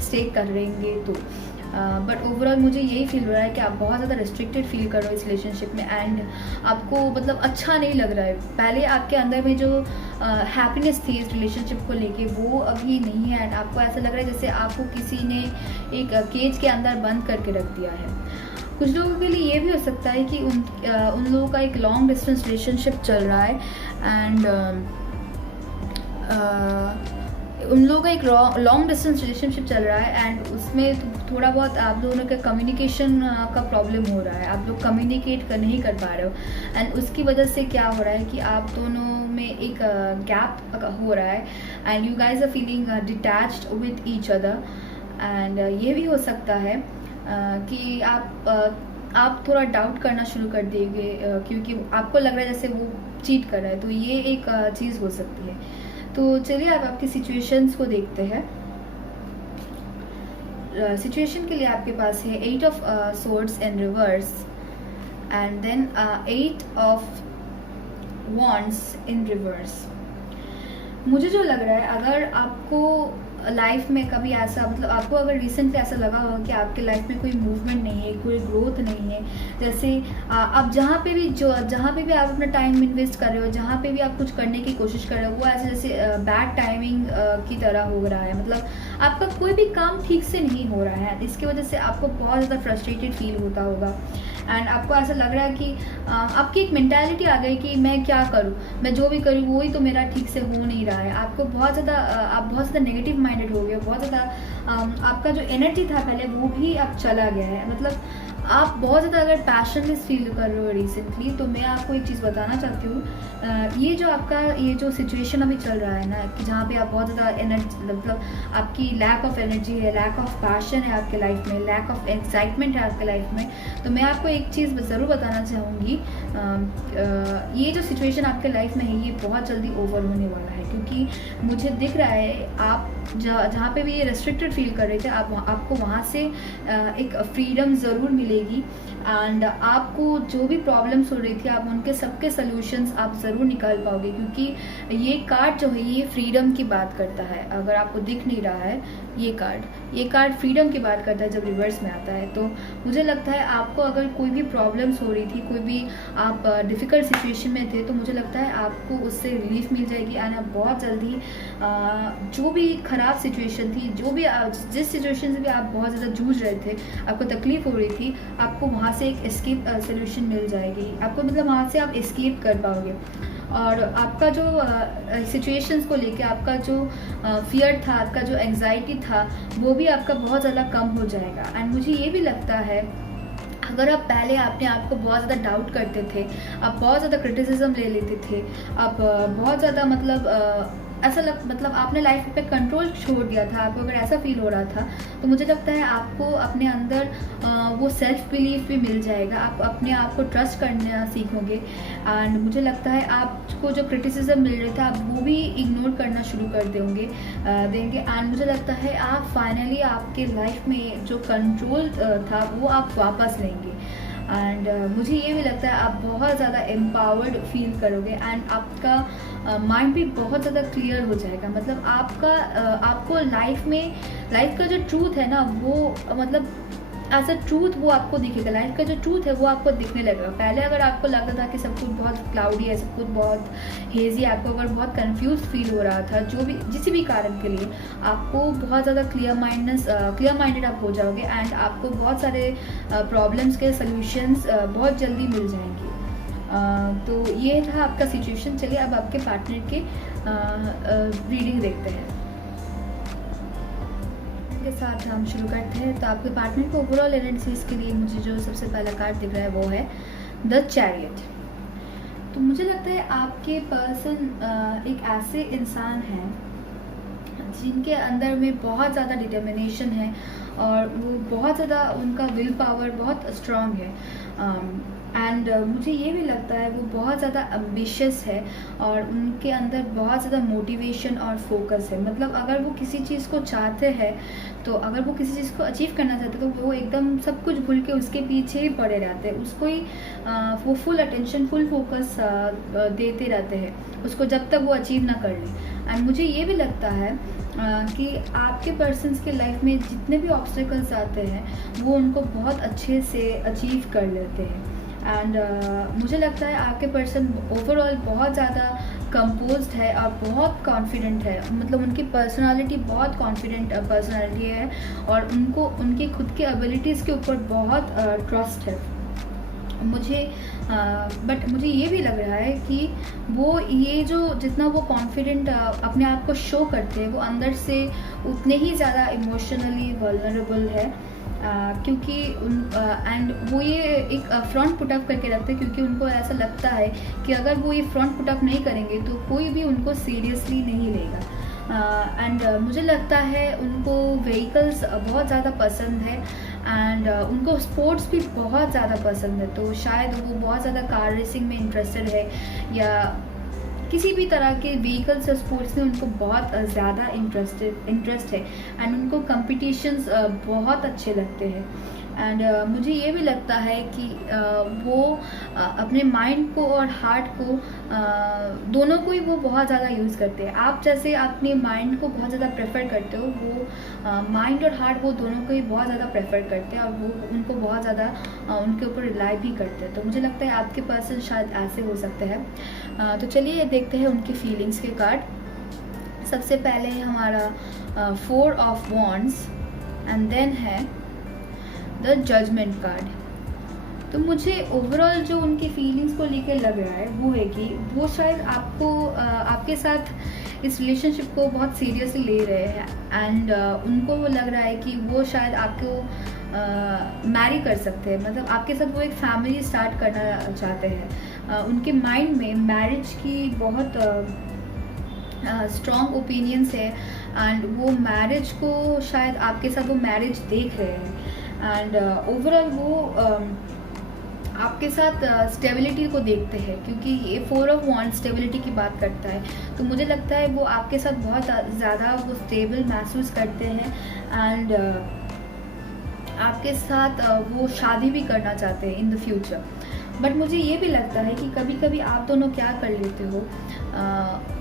स्टे कर रहेंगे तो। बट ओवरऑल मुझे यही फील हो रहा है कि आप बहुत ज़्यादा रिस्ट्रिक्टेड फील कर रहे हो इस रिलेशनशिप में एंड आपको मतलब अच्छा नहीं लग रहा है। पहले आपके अंदर में जो हैप्पीनेस थी इस रिलेशनशिप को लेके वो अभी नहीं है एंड आपको ऐसा लग रहा है जैसे आपको किसी ने एक केज के अंदर बंद करके रख दिया है। कुछ लोगों के लिए ये भी हो सकता है कि उन लोगों का एक लॉन्ग डिस्टेंस रिलेशनशिप चल रहा है एंड उन लोगों का एक लॉन्ग डिस्टेंस रिलेशनशिप चल रहा है एंड उसमें थोड़ा बहुत आप दोनों का कम्युनिकेशन का प्रॉब्लम हो रहा है, आप लोग कम्युनिकेट नहीं कर पा रहे हो एंड उसकी वजह से क्या हो रहा है कि आप दोनों में एक गैप हो रहा है and you guys are feeling detached with each other. And ये भी हो सकता है कि आप थोड़ा डाउट करना शुरू कर देंगे क्योंकि आपको लग रहा है जैसे वो चीट कर रहा है, तो ये एक चीज़ हो सकती है। तो चलिए अब आपकी सिचुएशंस को देखते हैं। सिचुएशन के लिए आपके पास है 8 of swords in reverse and then 8 of wands in reverse. मुझे जो लग रहा है अगर आपको लाइफ में कभी ऐसा मतलब आपको अगर रिसेंटली ऐसा लगा होगा कि आपके लाइफ में कोई मूवमेंट नहीं है, कोई ग्रोथ नहीं है, जैसे आप जहाँ पे भी आप अपना टाइम इन्वेस्ट कर रहे हो, जहाँ पे भी आप कुछ करने की कोशिश कर रहे हो वो ऐसे जैसे बैड टाइमिंग की तरह हो रहा है। मतलब आपका कोई भी काम ठीक से नहीं हो रहा है, इसकी वजह से आपको बहुत ज़्यादा फ्रस्ट्रेटेड फील होता होगा एंड आपको ऐसा लग रहा है कि आपकी एक मेंटालिटी आ गई कि मैं क्या करूँ, मैं जो भी करूँ वही तो मेरा ठीक से हो नहीं रहा है। आपको आप बहुत ज़्यादा नेगेटिव माइंडेड हो गए, बहुत ज़्यादा आपका जो एनर्जी था पहले वो भी अब चला गया है। मतलब आप बहुत ज़्यादा अगर पैशनलेस फील कर रहे हो रिसेंटली, तो मैं आपको एक चीज़ बताना चाहती हूँ। ये जो आपका ये जो सिचुएशन अभी चल रहा है ना, कि जहाँ पे आप बहुत ज़्यादा एनर्जी, मतलब आपकी लैक ऑफ एनर्जी है, लैक ऑफ पैशन है आपके लाइफ में, लैक ऑफ एक्साइटमेंट है आपके लाइफ में, तो मैं आपको एक चीज़ ज़रूर बताना चाहूँगी। ये जो सिचुएशन आपके लाइफ में है, ये बहुत जल्दी ओवर होने वाला है, क्योंकि मुझे दिख रहा है आप जहाँ पे भी ये रेस्ट्रिक्टेड फील कर रहे थे, आपको वहाँ से एक फ्रीडम ज़रूर मिलेगी। एंड आपको जो भी प्रॉब्लम्स हो रही थी, आप उनके सबके सॉल्यूशंस आप ज़रूर निकाल पाओगे, क्योंकि ये कार्ड जो है ये फ्रीडम की बात करता है। अगर आपको दिख नहीं रहा है, ये कार्ड फ्रीडम की बात करता है जब रिवर्स में आता है। तो मुझे लगता है आपको अगर कोई भी प्रॉब्लम्स हो रही थी, कोई भी आप डिफ़िकल्ट सिचुएशन में थे, तो मुझे लगता है आपको उससे रिलीफ मिल जाएगी। एंड आप बहुत जल्दी जो भी ख़राब सिचुएशन थी, जो भी जिस सिचुएशन से भी आप बहुत ज़्यादा जूझ रहे थे, आपको तकलीफ़ हो रही थी, आपको वहाँ से एक एस्केप सोल्यूशन मिल जाएगी। आपको मतलब वहाँ से आप एस्केप कर पाओगे, और आपका जो सिचुएशंस को लेके आपका जो फियर था, आपका जो एंग्जाइटी था, वो भी आपका बहुत ज़्यादा कम हो जाएगा। एंड मुझे ये भी लगता है, अगर आप पहले अपने आप को बहुत ज़्यादा डाउट करते थे, आप बहुत ज़्यादा क्रिटिसिज्म ले लेते थे, आप बहुत ज़्यादा मतलब आपने लाइफ पे कंट्रोल छोड़ दिया था, आपको अगर ऐसा फील हो रहा था, तो मुझे लगता है आपको अपने अंदर वो सेल्फ बिलीफ भी मिल जाएगा। आप अपने आप को ट्रस्ट करना सीखोगे। एंड मुझे लगता है आपको जो क्रिटिसिज्म मिल रहे थे, आप वो भी इग्नोर करना शुरू कर देंगे। एंड मुझे लगता है आप फाइनली आपके लाइफ में जो कंट्रोल था वो आप वापस लेंगे। एंड मुझे ये भी लगता है आप बहुत ज़्यादा एम्पावर्ड फील करोगे, एंड आपका माइंड भी बहुत ज़्यादा क्लियर हो जाएगा। मतलब आपको लाइफ का जो ट्रूथ है ना, वो मतलब एज अ ट्रूथ वो आपको दिखेगा। लाइफ का जो ट्रूथ है वो आपको दिखने लगेगा। पहले अगर आपको लगता था कि सब कुछ बहुत क्लाउडी है, सब कुछ बहुत हेजी, आपको अगर बहुत कंफ्यूज फील हो रहा था, जिस भी कारण के लिए, आपको बहुत ज़्यादा क्लियर माइंडेड आप हो जाओगे। एंड आपको बहुत सारे प्रॉब्लम्स के सल्यूशंस बहुत जल्दी मिल जाएंगे। तो ये था आपका सिचुएशन। चलिए अब आपके पार्टनर के रीडिंग देखते हैं। के साथ हम शुरू करते हैं। तो आपके पार्टनर को ओवरऑल एनर्जीज के लिए मुझे जो सबसे पहला कार्ड दिख रहा है वो है द चैरियट। तो मुझे लगता है आपके पर्सन एक ऐसे इंसान हैं जिनके अंदर में बहुत ज़्यादा डिटर्मिनेशन है, और वो बहुत ज़्यादा, उनका विल पावर बहुत स्ट्रांग है। एंड मुझे ये भी लगता है वो बहुत ज़्यादा एम्बिशियस है, और उनके अंदर बहुत ज़्यादा मोटिवेशन और फोकस है। मतलब अगर वो किसी चीज़ को चाहते हैं, तो अगर वो किसी चीज़ को अचीव करना चाहते हैं, तो वो एकदम सब कुछ भूल के उसके पीछे ही पड़े रहते हैं। उसको ही वो फुल अटेंशन, फुल फोकस देते रहते हैं उसको, जब तक वो अचीव ना कर ले। एंड मुझे ये भी लगता है कि आपके पर्सन्स के लाइफ में जितने भी ऑब्स्टिकल्स आते हैं, वो उनको बहुत अच्छे से अचीव कर लेते हैं। एंड मुझे लगता है आपके पर्सन ओवरऑल बहुत ज़्यादा कंपोज्ड है और बहुत कॉन्फिडेंट है। मतलब उनकी पर्सनालिटी बहुत कॉन्फिडेंट पर्सनालिटी है, और उनको उनकी खुद की एबिलिटीज़ के ऊपर बहुत ट्रस्ट है। बट मुझे ये भी लग रहा है कि वो ये जो जितना वो कॉन्फिडेंट अपने आप को शो करते हैं, वो अंदर से उतने ही ज़्यादा इमोशनली वल्नरेबल है। क्योंकि एंड वो ये एक फ्रंट पुटअप करके रखते हैं, क्योंकि उनको ऐसा लगता है कि अगर वो ये फ्रंट पुटअप नहीं करेंगे तो कोई भी उनको सीरियसली नहीं लेगा। एंड मुझे लगता है उनको व्हीकल्स बहुत ज़्यादा पसंद है, एंड उनको स्पोर्ट्स भी बहुत ज़्यादा पसंद है। तो शायद वो बहुत ज़्यादा कार रेसिंग में इंटरेस्टेड है, या किसी भी तरह के व्हीकल्स या स्पोर्ट्स में उनको बहुत ज़्यादा इंटरेस्ट है। एंड उनको कंपटीशंस बहुत अच्छे लगते हैं। एंड मुझे ये भी लगता है कि वो अपने माइंड को और हार्ट को दोनों को ही वो बहुत ज़्यादा यूज़ करते हैं। आप जैसे अपने माइंड को बहुत ज़्यादा प्रेफर करते हो, वो माइंड और हार्ट वो दोनों को ही बहुत ज़्यादा प्रेफर करते हैं, और वो उनको बहुत ज़्यादा उनके ऊपर रिलाई भी करते हैं। तो मुझे लगता है आपके पर्सन शायद ऐसे हो सकते हैं। तो चलिए देखते हैं उनकी फीलिंग्स के कार्ड। सबसे पहले हमारा 4 ऑफ वॉन्ड्स, एंड देन है द जजमेंट कार्ड। तो मुझे ओवरऑल जो उनकी फीलिंग्स को लेके लग रहा है वो है कि वो शायद आपके साथ इस रिलेशनशिप को बहुत सीरियसली ले रहे हैं। एंड उनको लग रहा है कि वो शायद आपको मैरी कर सकते हैं, मतलब आपके साथ वो एक फैमिली स्टार्ट करना चाहते हैं। उनके माइंड में मैरिज की बहुत स्ट्रॉन्ग ओपिनियंस है एंड वो मैरिज को शायद आपके साथ वो मैरिज देख रहे हैं एंड ओवरऑल वो आपके साथ स्टेबिलिटी को देखते हैं, क्योंकि ये 4 ऑफ वांड स्टेबिलिटी की बात करता है। तो मुझे लगता है वो आपके साथ बहुत ज़्यादा वो स्टेबल महसूस करते हैं एंड आपके साथ वो शादी भी करना चाहते हैं इन द फ्यूचर। बट मुझे ये भी लगता है कि कभी कभी आप दोनों क्या कर लेते हो,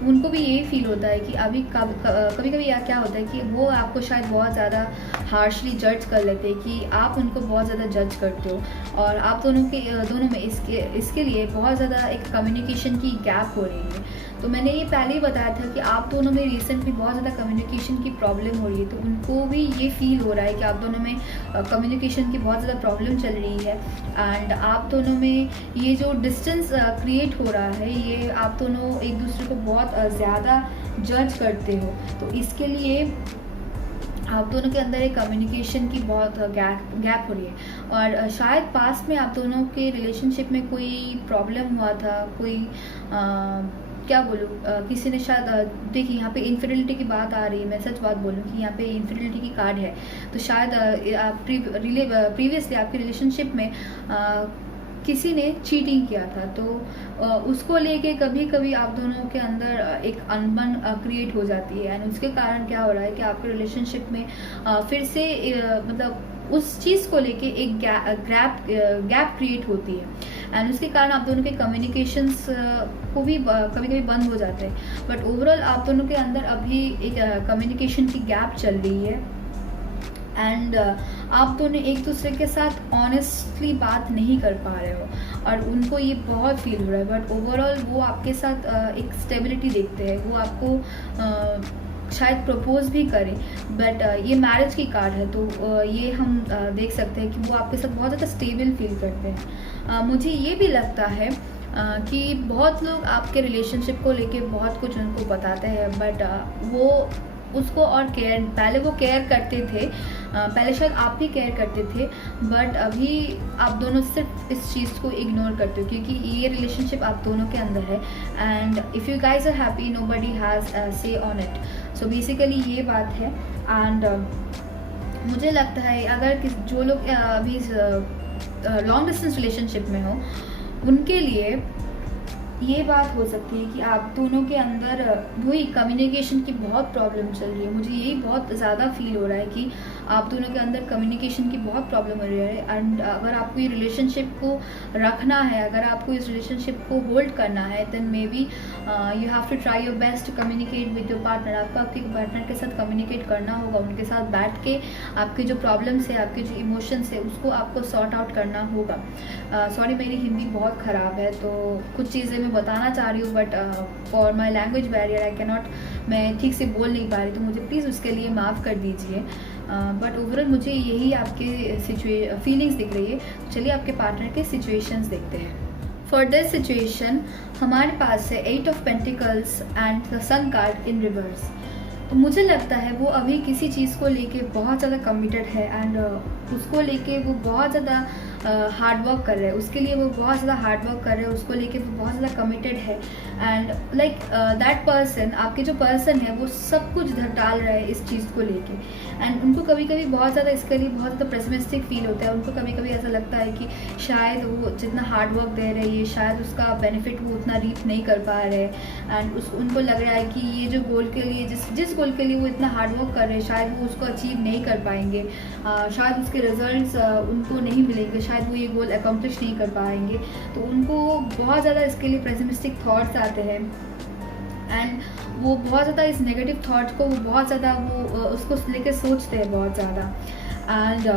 उनको भी यही फील होता है कि अभी कभी कभी क्या होता है कि वो आपको शायद बहुत ज़्यादा हार्शली जज कर लेते हैं, कि आप उनको बहुत ज़्यादा जज करते हो और आप दोनों में इसके लिए बहुत ज़्यादा एक कम्युनिकेशन की गैप हो रही है। तो मैंने ये पहले ही बताया था कि आप दोनों में रिसेंटली बहुत ज़्यादा कम्युनिकेशन की प्रॉब्लम हो रही है, तो उनको भी ये फील हो रहा है कि आप दोनों में कम्युनिकेशन की बहुत ज़्यादा प्रॉब्लम चल रही है एंड आप दोनों में ये जो डिस्टेंस क्रिएट हो रहा है, ये आप दोनों एक दूसरे को बहुत ज़्यादा जज करते हो। तो इसके लिए आप दोनों के अंदर एक कम्युनिकेशन की बहुत गैप हो रही है और शायद पास में आप दोनों के रिलेशनशिप में कोई प्रॉब्लम हुआ था, कोई क्या बोलूँ, किसी ने शायद देखिए यहाँ पे इन्फिडेलिटी की बात आ रही है। मैं सच बात बोलूँ कि यहाँ पे इन्फिडेलिटी की कार्ड है, तो शायद प्रीवियसली आपके रिलेशनशिप में किसी ने चीटिंग किया था, तो उसको लेके कभी कभी आप दोनों के अंदर एक अनबन क्रिएट हो जाती है एंड उसके कारण क्या हो रहा है कि आपके रिलेशनशिप में फिर से मतलब उस चीज़ को लेके एक गैप क्रिएट होती है एंड उसके कारण आप दोनों के कम्युनिकेशंस को भी कभी कभी बंद हो जाते हैं। बट ओवरऑल आप दोनों के अंदर अभी एक कम्युनिकेशन की गैप चल रही है एंड आप दोनों एक दूसरे के साथ ऑनेस्टली बात नहीं कर पा रहे हो और उनको ये बहुत फील हो रहा है। बट ओवरऑल वो आपके साथ एक स्टेबिलिटी देखते हैं, वो आपको शायद प्रपोज भी करें, बट ये मैरिज की कार्ड है, तो ये हम देख सकते हैं कि वो आपके साथ बहुत ज़्यादा स्टेबल फील करते हैं। मुझे ये भी लगता है कि बहुत लोग आपके रिलेशनशिप को लेके बहुत कुछ उनको बताते हैं, बट वो उसको और पहले वो केयर करते थे, पहले शायद आप भी केयर करते थे, बट अभी आप दोनों सिर्फ इस चीज़ को इग्नोर करते हो क्योंकि ये रिलेशनशिप आप दोनों के अंदर है and if you guys are happy nobody has say on it. So basically ये बात है एंड मुझे लगता है अगर जो लोग अभी लॉन्ग डिस्टेंस रिलेशनशिप में हो उनके लिए ये बात हो सकती है कि आप दोनों के अंदर वही कम्युनिकेशन की बहुत प्रॉब्लम चल रही है। मुझे यही बहुत ज़्यादा फील हो रहा है कि आप दोनों के अंदर कम्युनिकेशन की बहुत प्रॉब्लम हो रही है एंड अगर आपको ये रिलेशनशिप को रखना है, अगर आपको इस रिलेशनशिप को होल्ड करना है, then may be you have to try your best to communicate with your partner. आपको आपके पार्टनर के साथ कम्युनिकेट करना होगा, उनके साथ बैठ के आपके जो प्रॉब्लम्स है, आपके जो इमोशंस है, उसको आपको सॉर्ट आउट करना होगा। सॉरी मेरी हिंदी बहुत ख़राब है, तो कुछ चीज़ें मैं बताना चाह रही हूँ but for my language barrier I can not, मैं ठीक से बोल नहीं पा रही, तो मुझे प्लीज़ उसके लिए माफ़ कर दीजिए। बट ओवरऑल मुझे यही आपके फीलिंग्स दिख रही है। तो चलिए आपके पार्टनर के सिचुएशंस देखते हैं। फॉर दिस सिचुएशन हमारे पास है 8 of pentacles and the sun card in reverse. तो मुझे लगता है वो अभी किसी चीज़ को लेके बहुत ज़्यादा कमिटेड है एंड उसको लेके वो बहुत ज़्यादा हार्ड वर्क कर रहे हैं, उसके लिए वो बहुत ज़्यादा हार्ड वर्क कर रहे हैं, उसको लेके वो बहुत ज़्यादा कमिटेड है एंड लाइक दैट पर्सन, आपके जो पर्सन है वो सब कुछ डाल रहा है इस चीज़ को लेके एंड उनको कभी कभी बहुत ज़्यादा इसके लिए बहुत ज़्यादा पेसिमिस्टिक फील होता है। उनको कभी कभी ऐसा लगता है कि शायद वो जितना हार्ड वर्क दे रहे हैं शायद उसका बेनिफिट वो उतना रीप नहीं कर पा रहे एंड उनको लग रहा है कि ये जो गोल के लिए जिस गोल के लिए वो इतना हार्ड वर्क कर रहे हैं शायद वो उसको अचीव नहीं कर पाएंगे, शायद उसके रिजल्ट्स उनको नहीं मिलेंगे, शायद वो ये गोल अकम्प्लिश नहीं कर पाएंगे। तो उनको बहुत ज़्यादा इसके लिए पेसिमिस्टिक थॉट्स आते हैं एंड वो बहुत ज़्यादा इस नेगेटिव थॉट्स को वो बहुत ज़्यादा वो उसको लेके सोचते हैं बहुत ज़्यादा एंड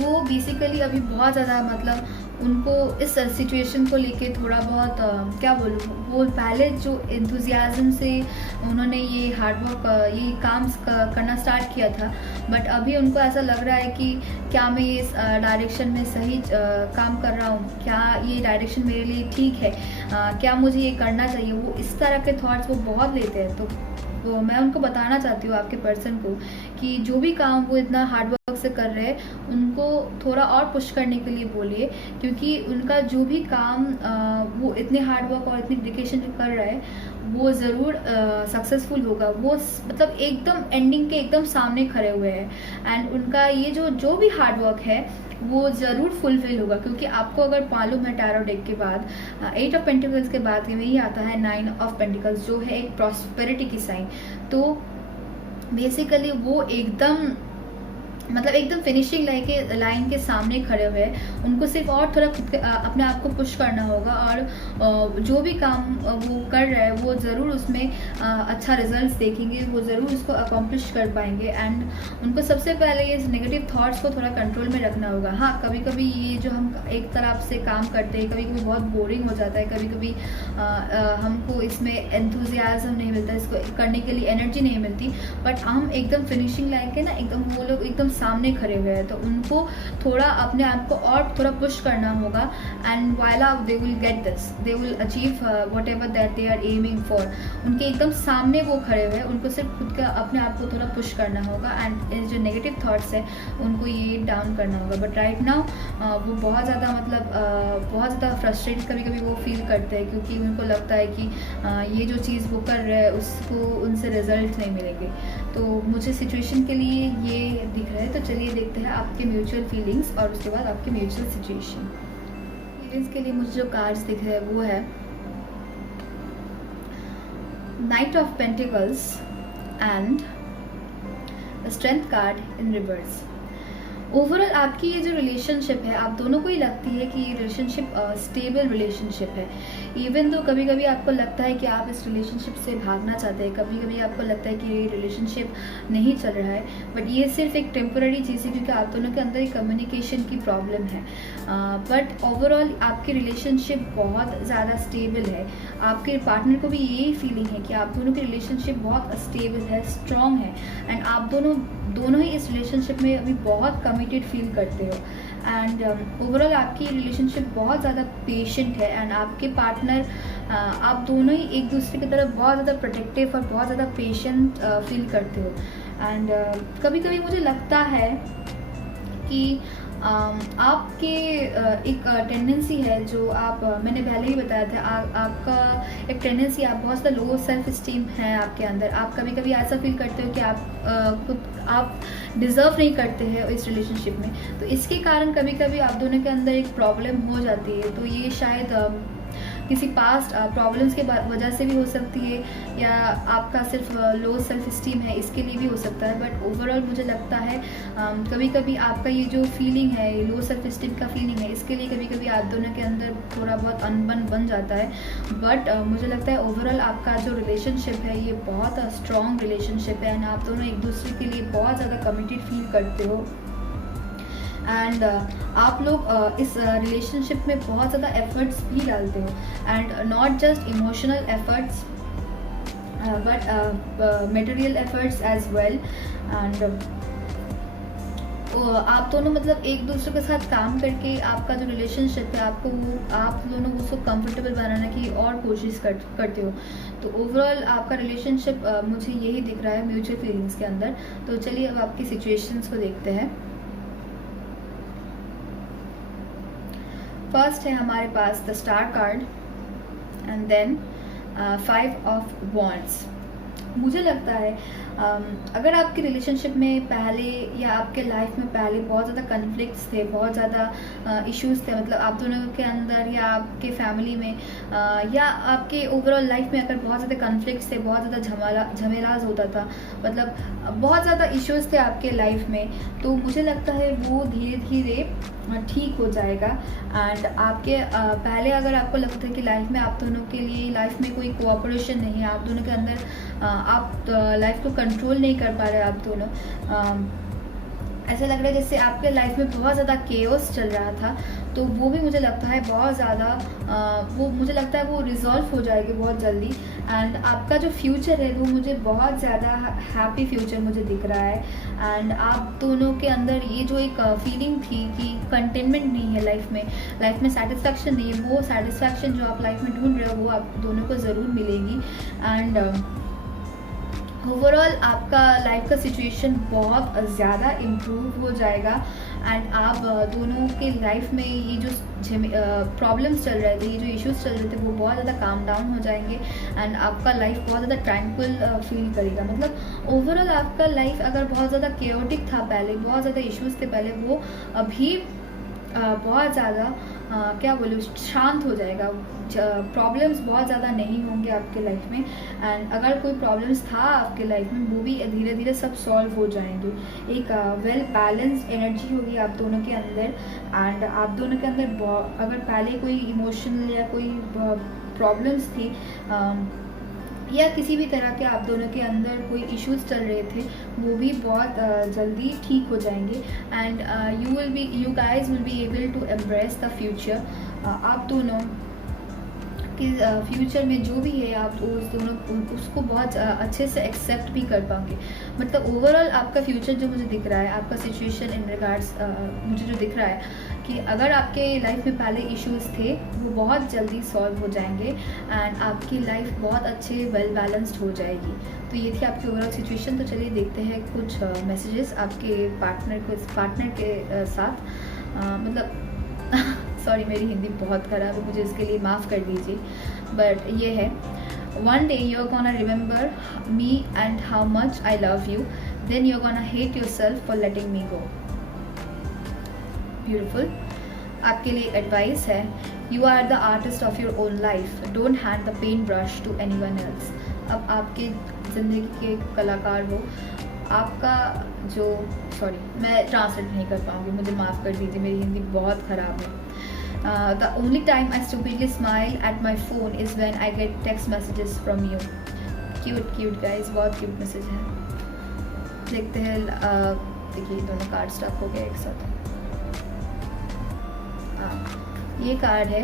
वो बेसिकली अभी बहुत ज़्यादा मतलब उनको इस सिचुएशन को लेके थोड़ा बहुत क्या बोलूँ, वो पहले जो एंथुजियाज्म से उन्होंने ये हार्ड वर्क ये काम करना स्टार्ट किया था, बट अभी उनको ऐसा लग रहा है कि क्या मैं इस डायरेक्शन में सही काम कर रहा हूँ, क्या ये डायरेक्शन मेरे लिए ठीक है, क्या मुझे ये करना चाहिए, वो इस तरह के थॉट्स वो बहुत लेते हैं। तो मैं उनको बताना चाहती हूँ आपके पर्सन को कि जो भी काम वो इतना हार्ड वर्क से कर रहे हैं उनको थोड़ा और पुश करने के लिए बोलिए, क्योंकि उनका जो भी काम वो इतने हार्ड वर्क और इतनी डेडिकेशन कर रहा है वो ज़रूर सक्सेसफुल होगा। वो मतलब एकदम एंडिंग के एकदम सामने खड़े हुए हैं एंड उनका ये जो भी हार्ड वर्क है वो ज़रूर फुलफिल होगा। क्योंकि आपको अगर मालूम है टैरो डेक के बाद 8 ऑफ पेंटिकल्स के बाद में ही आता है 9 ऑफ पेंटिकल्स, जो है एक प्रॉस्पेरिटी की साइन। तो बेसिकली वो एकदम मतलब एकदम फिनिशिंग लाइन के सामने खड़े हुए हैं। उनको सिर्फ और थोड़ा खुद अपने आप को पुश करना होगा और जो भी काम वो कर रहे हैं वो ज़रूर उसमें अच्छा रिजल्ट्स देखेंगे, वो ज़रूर उसको अकॉम्प्लिश कर पाएंगे। एंड उनको सबसे पहले ये नेगेटिव थॉट्स को थोड़ा कंट्रोल में रखना होगा। हाँ, कभी कभी ये जो हम एक तरफ से काम करते हैं कभी कभी बहुत बोरिंग हो जाता है, कभी कभी हमको इसमें एंथुजियाज्म नहीं मिलता, इसको करने के लिए एनर्जी नहीं मिलती, बट हम एकदम फिनिशिंग लाइन के ना एकदम वो लोग एकदम सामने खड़े हुए हैं। तो उनको थोड़ा अपने आप को और थोड़ा पुश करना होगा and voila they will get this, they will achieve whatever that they are aiming for. उनके एकदम सामने वो खड़े हुए हैं, उनको सिर्फ खुद का अपने आप को थोड़ा पुश करना होगा एंड जो नेगेटिव थॉट्स है उनको ये डाउन करना होगा। बट राइट नाउ वो बहुत ज़्यादा मतलब बहुत ज़्यादा फ्रस्ट्रेटेड कभी कभी वो फील करते हैं, क्योंकि उनको लगता है कि ये जो चीज़ वो कर रहे हैं उसको उनसे रिजल्ट नहीं मिलेंगे। तो मुझे सिचुएशन के लिए ये दिख रहा है। तो चलिए देखते हैं आपके म्यूचुअल फीलिंग्स और उसके बाद आपके म्यूचुअल सिचुएशन। फीलिंग्स के लिए मुझे जो कार्ड्स दिख रहे हैं वो है night of pentacles and strength card in reverse. Overall आपकी ये जो रिलेशनशिप है आप दोनों को ही लगती है कि ये रिलेशनशिप स्टेबल रिलेशनशिप है। इवन तो कभी कभी आपको लगता है कि आप इस रिलेशनशिप से भागना चाहते हैं, कभी कभी आपको लगता है कि ये रिलेशनशिप नहीं चल रहा है, बट ये सिर्फ एक टेम्पररी चीज़ है क्योंकि आप दोनों के अंदर एक कम्युनिकेशन की प्रॉब्लम है। बट ओवरऑल आपकी रिलेशनशिप बहुत ज़्यादा स्टेबल है। आपके पार्टनर को भी यही फीलिंग है कि आप दोनों की रिलेशनशिप बहुत स्टेबल है, स्ट्रॉन्ग है एंड आप दोनों ही इस रिलेशनशिप में अभी बहुत कमिटेड फील करते हो। एंड ओवरऑल आपकी रिलेशनशिप बहुत ज़्यादा पेशेंट है एंड आपके पार्टनर आप दोनों ही एक दूसरे की तरफ बहुत ज़्यादा प्रोटेक्टिव और बहुत ज़्यादा पेशेंट फील करते हो। एंड कभी कभी मुझे लगता है कि आपके एक टेंडेंसी है जो आप मैंने पहले ही बताया था, आपका एक टेंडेंसी, आप बहुत ज़्यादा लो सेल्फ स्टीम है आपके अंदर। आप कभी कभी ऐसा फील करते हो कि आप डिज़र्व नहीं करते हैं इस रिलेशनशिप में। तो इसके कारण कभी कभी आप दोनों के अंदर एक प्रॉब्लम हो जाती है। तो ये शायद किसी पास्ट प्रॉब्लम्स के वजह से भी हो सकती है या आपका सिर्फ लो सेल्फ स्टीम है इसके लिए भी हो सकता है। बट ओवरऑल मुझे लगता है कभी कभी आपका ये जो फीलिंग है, लो सेल्फ स्टीम का फीलिंग है, इसके लिए कभी कभी आप दोनों के अंदर थोड़ा बहुत अनबन बन जाता है। बट मुझे लगता है ओवरऑल आपका जो रिलेशनशिप है ये बहुत स्ट्रॉन्ग रिलेशनशिप है एंड आप दोनों एक दूसरे के लिए बहुत ज़्यादा कमिटेड फील करते हो। एंड आप लोग इस रिलेशनशिप में बहुत ज़्यादा एफर्ट्स भी डालते हो and not just emotional efforts but material efforts as well. And आप दोनों मतलब एक दूसरे के साथ काम करके आपका जो रिलेशनशिप है आप दोनों उसको कंफर्टेबल बनाने की और कोशिश करते हो। तो ओवरऑल आपका रिलेशनशिप मुझे यही दिख रहा है म्यूचुअल फीलिंग्स के अंदर। तो चलिए अब आपकी सिचुएशंस को देखते हैं। फर्स्ट है हमारे पास the star card and then 5 of wands. मुझे लगता है अगर आपके रिलेशनशिप में पहले या आपके लाइफ में पहले बहुत ज़्यादा कन्फ्लिक्ट्स थे, बहुत ज़्यादा इश्यूज़ थे, मतलब आप दोनों के अंदर या आपके फैमिली में या आपके ओवरऑल लाइफ में अगर बहुत ज़्यादा कन्फ्लिक्ट्स थे, बहुत ज़्यादा झमेलाज होता था, मतलब बहुत ज़्यादा इश्यूज़ थे आपके लाइफ में, तो मुझे लगता है वो धीरे धीरे ठीक हो जाएगा। एंड आपके पहले अगर आपको लगता है कि लाइफ में आप दोनों के लिए लाइफ में कोई कोऑपरेशन नहीं है, आप दोनों के अंदर आप लाइफ को कंट्रोल नहीं कर पा रहे आप दोनों, ऐसा लग रहा है जैसे आपके लाइफ में बहुत ज़्यादा केओस चल रहा था, तो वो भी मुझे लगता है बहुत ज़्यादा वो मुझे लगता है वो रिजॉल्व हो जाएगी बहुत जल्दी। एंड आपका जो फ्यूचर है वो मुझे बहुत ज़्यादा हैप्पी फ्यूचर मुझे दिख रहा है। एंड आप दोनों के अंदर ये जो एक फीलिंग थी कि कंटेनमेंट नहीं है लाइफ में सेटिस्फैक्शन नहीं है, वो सेटिस्फैक्शन जो आप लाइफ में ढूंढ रहे हो वो आप दोनों को ज़रूर मिलेगी। एंड ओवरऑल आपका लाइफ का सिचुएशन बहुत ज़्यादा इम्प्रूव हो जाएगा एंड आप दोनों के लाइफ में ये जो प्रॉब्लम्स चल रहे थे, ये जो इश्यूज चल रहे थे, वो बहुत ज़्यादा काम डाउन हो जाएंगे एंड आपका लाइफ बहुत ज़्यादा ट्रैंक्विल फील करेगा। मतलब ओवरऑल आपका लाइफ अगर बहुत ज़्यादा केओटिक था पहले, बहुत ज़्यादा इश्यूज थे पहले, वो अभी बहुत ज़्यादा क्या बोलूँ, शांत हो जाएगा। प्रॉब्लम्स बहुत ज़्यादा नहीं होंगे आपके लाइफ में एंड अगर कोई प्रॉब्लम्स था आपके लाइफ में, वो भी धीरे धीरे सब सॉल्व हो जाएंगे। एक वेल बैलेंस्ड एनर्जी होगी आप दोनों के अंदर एंड आप दोनों के अंदर अगर पहले कोई इमोशनल या कोई प्रॉब्लम्स थी या किसी भी तरह के आप दोनों के अंदर कोई इश्यूज चल रहे थे, वो भी बहुत जल्दी ठीक हो जाएंगे and you guys will be able to embrace the future. आप दोनों कि फ्यूचर में जो भी है आप उसको बहुत अच्छे से एक्सेप्ट भी कर पाओगे। मतलब ओवरऑल आपका फ्यूचर जो मुझे दिख रहा है, आपका सिचुएशन इन रिगार्ड्स मुझे जो दिख रहा है कि अगर आपके लाइफ में पहले इश्यूज थे, वो बहुत जल्दी सॉल्व हो जाएंगे एंड आपकी लाइफ बहुत अच्छे वेल बैलेंस्ड हो जाएगी। तो ये थी आपकी ओवरऑल सिचुएशन। तो चलिए देखते हैं कुछ मैसेजेस आपके पार्टनर के साथ। मतलब सॉरी मेरी हिंदी बहुत ख़राब है, मुझे इसके लिए माफ़ कर दीजिए, बट ये है, one day you are gonna remember me and how much I love you, then you are gonna hate yourself for letting me go. Beautiful. आपके लिए एडवाइस है, you are the artist of your own life, don't hand the paint brush to anyone else. अब आपके ज़िंदगी के कलाकार हो, आपका जो मैं ट्रांसलेट नहीं कर पाऊँगी, मुझे माफ़ कर दीजिए, मेरी हिंदी बहुत ख़राब है। The only time I stupidly smile at my phone is when I get text messages from you. Cute guys, बहुत cute मैसेज है। देखते हैं, देखिए दोनों कार्ड स्टक हो गए एक साथ। ये कार्ड है,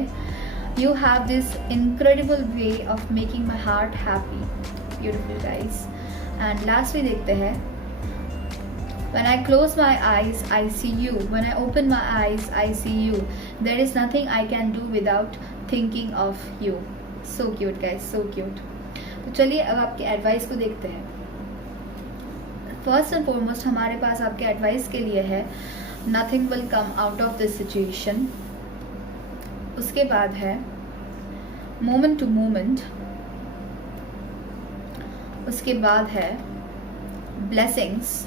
You have this incredible way of making my heart happy. Beautiful guys. And lastly देखते हैं, When I close my eyes, I see you. When I open my eyes, I see you. There is nothing I can do without thinking of you. So cute guys, so cute. तो चलिए अब आपके advice को देखते हैं। First and foremost हमारे पास आपके advice के लिए है, Nothing will come out of this situation. उसके बाद है Moment to moment. उसके बाद है Blessings.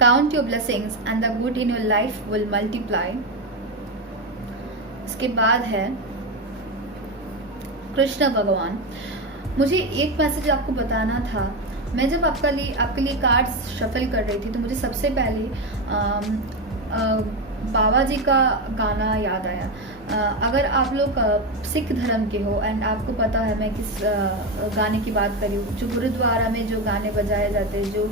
Count your blessings and the good in your life will multiply. उसके बाद है कृष्ण भगवान। मुझे एक मैसेज आपको बताना था। मैं जब आपके लिए कार्ड्स शफल कर रही थी, तो मुझे सबसे पहले बाबा जी का गाना याद आया। अगर आप लोग सिख धर्म के हो एंड आपको पता है मैं किस गाने की बात कर रही हूँ, जो गुरुद्वारा में जो गाने बजाए जाते हैं, जो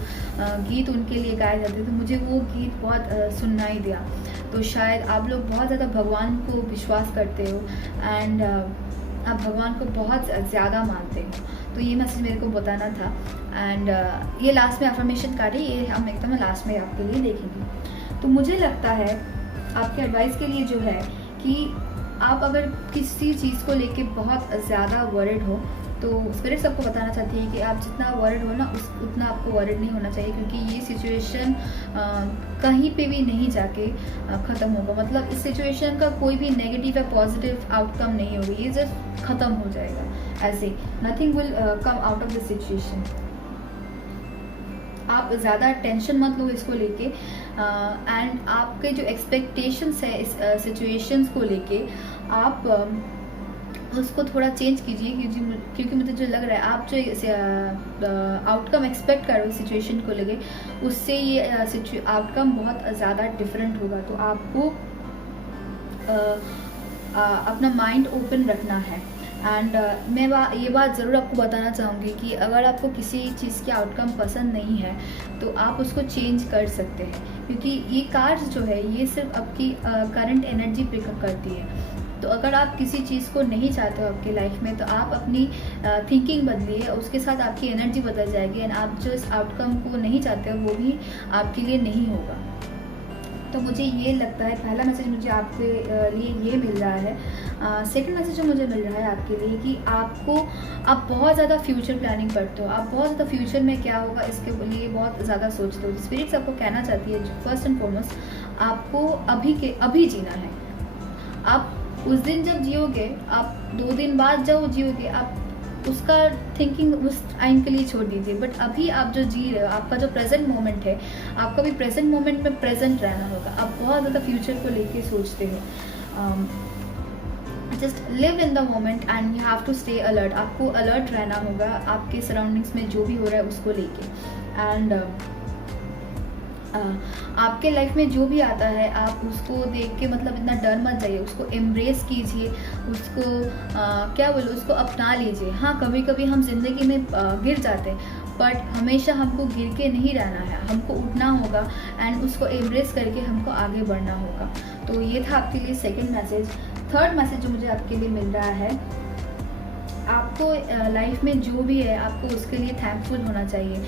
गीत उनके लिए गाए जाते हैं, तो मुझे वो गीत बहुत सुनाई दिया। तो शायद आप लोग बहुत ज़्यादा भगवान को विश्वास करते हो एंड आप भगवान को बहुत ज़्यादा मानते हो। तो ये मैसेज मेरे को बताना था एंड ये लास्ट में अफर्मेशन कार्ड है, ये हम एकदम लास्ट में आपके लिए देखेंगे। तो मुझे लगता है आपके एडवाइस के लिए जो है कि आप अगर किसी चीज़ को लेके बहुत ज़्यादा वरिड हो, तो स्पिरिट्स आपको बताना चाहती है कि आप जितना वरिड हो ना, उतना आपको वरिड नहीं होना चाहिए, क्योंकि ये सिचुएशन कहीं पे भी नहीं जाके ख़त्म होगा। मतलब इस सिचुएशन का कोई भी नेगेटिव या पॉजिटिव आउटकम नहीं होगा, ये जस्ट ख़त्म हो जाएगा ऐसे। Nothing will come out of the situation. आप ज़्यादा टेंशन मत लो इसको लेके एंड आपके जो एक्सपेक्टेशंस है इस सिचुएशंस को लेके, आप उसको थोड़ा चेंज कीजिए, क्योंकि मुझे जो लग रहा है आप जो आउटकम एक्सपेक्ट कर रहे हो सिचुएशन को लेके, उससे ये आउटकम बहुत ज़्यादा डिफरेंट होगा। तो आपको अपना माइंड ओपन रखना है एंड मैं ये बात ज़रूर आपको बताना चाहूँगी कि अगर आपको किसी चीज़ की आउटकम पसंद नहीं है, तो आप उसको चेंज कर सकते हैं, क्योंकि ये कार्ड्स जो है ये सिर्फ आपकी करंट एनर्जी पिकअप करती है। तो अगर आप किसी चीज़ को नहीं चाहते हो आपकी लाइफ में, तो आप अपनी थिंकिंग बदलिए, उसके साथ आपकी एनर्जी बदल जाएगी एंड आप जो इस आउटकम को नहीं चाहते हो वो भी आपके लिए नहीं होगा। तो मुझे ये लगता है पहला मैसेज मुझे आपके लिए ये मिल रहा है। सेकंड मैसेज जो मुझे मिल रहा है आपके लिए कि आप बहुत ज़्यादा फ्यूचर प्लानिंग करते हो, आप बहुत ज़्यादा फ्यूचर में क्या होगा इसके लिए बहुत ज़्यादा सोचते हो। स्पिरिट्स आपको कहना चाहती है फर्स्ट एंड फॉरमोस्ट आपको अभी जीना है। आप उस दिन जब जियोगे, आप 2 दिन बाद जब जियोगे, आप उसका थिंकिंग उस टाइम के लिए छोड़ दीजिए। बट अभी आप जो जी रहे हो, आपका जो प्रेजेंट मोमेंट है, आपको भी प्रेजेंट मोमेंट में प्रेजेंट रहना होगा। आप बहुत ज़्यादा फ्यूचर को लेके सोचते हो। Just live in the moment and you have to stay alert. आपको अलर्ट रहना होगा आपके सराउंडिंग्स में जो भी हो रहा है उसको लेके। एंड आपके लाइफ में जो भी आता है आप उसको देख के मतलब इतना डर मत जाइए, उसको एम्ब्रेस कीजिए, उसको क्या बोलो, उसको अपना लीजिए। हाँ, कभी कभी हम जिंदगी में गिर जाते हैं, बट हमेशा हमको गिर के नहीं रहना है, हमको उठना होगा एंड उसको एम्ब्रेस करके हमको आगे बढ़ना होगा। तो ये था आपके लिए सेकंड मैसेज। थर्ड मैसेज जो मुझे आपके लिए मिल रहा है, आपको लाइफ में जो भी है आपको उसके लिए थैंकफुल होना चाहिए।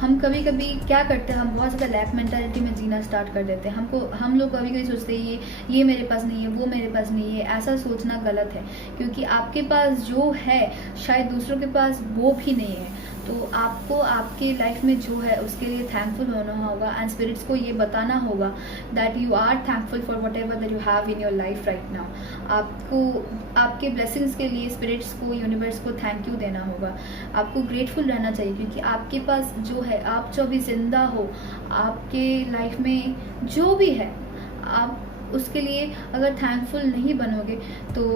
हम कभी कभी क्या करते हैं, हम बहुत ज़्यादा लैक मेंटालिटी में जीना स्टार्ट कर देते हैं। हम लोग कभी कभी सोचते हैं ये मेरे पास नहीं है, वो मेरे पास नहीं है। ऐसा सोचना गलत है, क्योंकि आपके पास जो है शायद दूसरों के पास वो भी नहीं है। तो आपको आपके लाइफ में जो है उसके लिए थैंकफुल होना होगा एंड स्पिरिट्स को ये बताना होगा that you are thankful for whatever that you have in your life right now. आपको आपके ब्लेसिंग्स के लिए स्पिरिट्स को, यूनिवर्स को थैंक यू देना होगा। आपको ग्रेटफुल रहना चाहिए, क्योंकि आपके पास जो है, आप जो अभी जिंदा हो, आपके लाइफ में जो भी है, आप उसके लिए अगर थैंकफुल नहीं बनोगे तो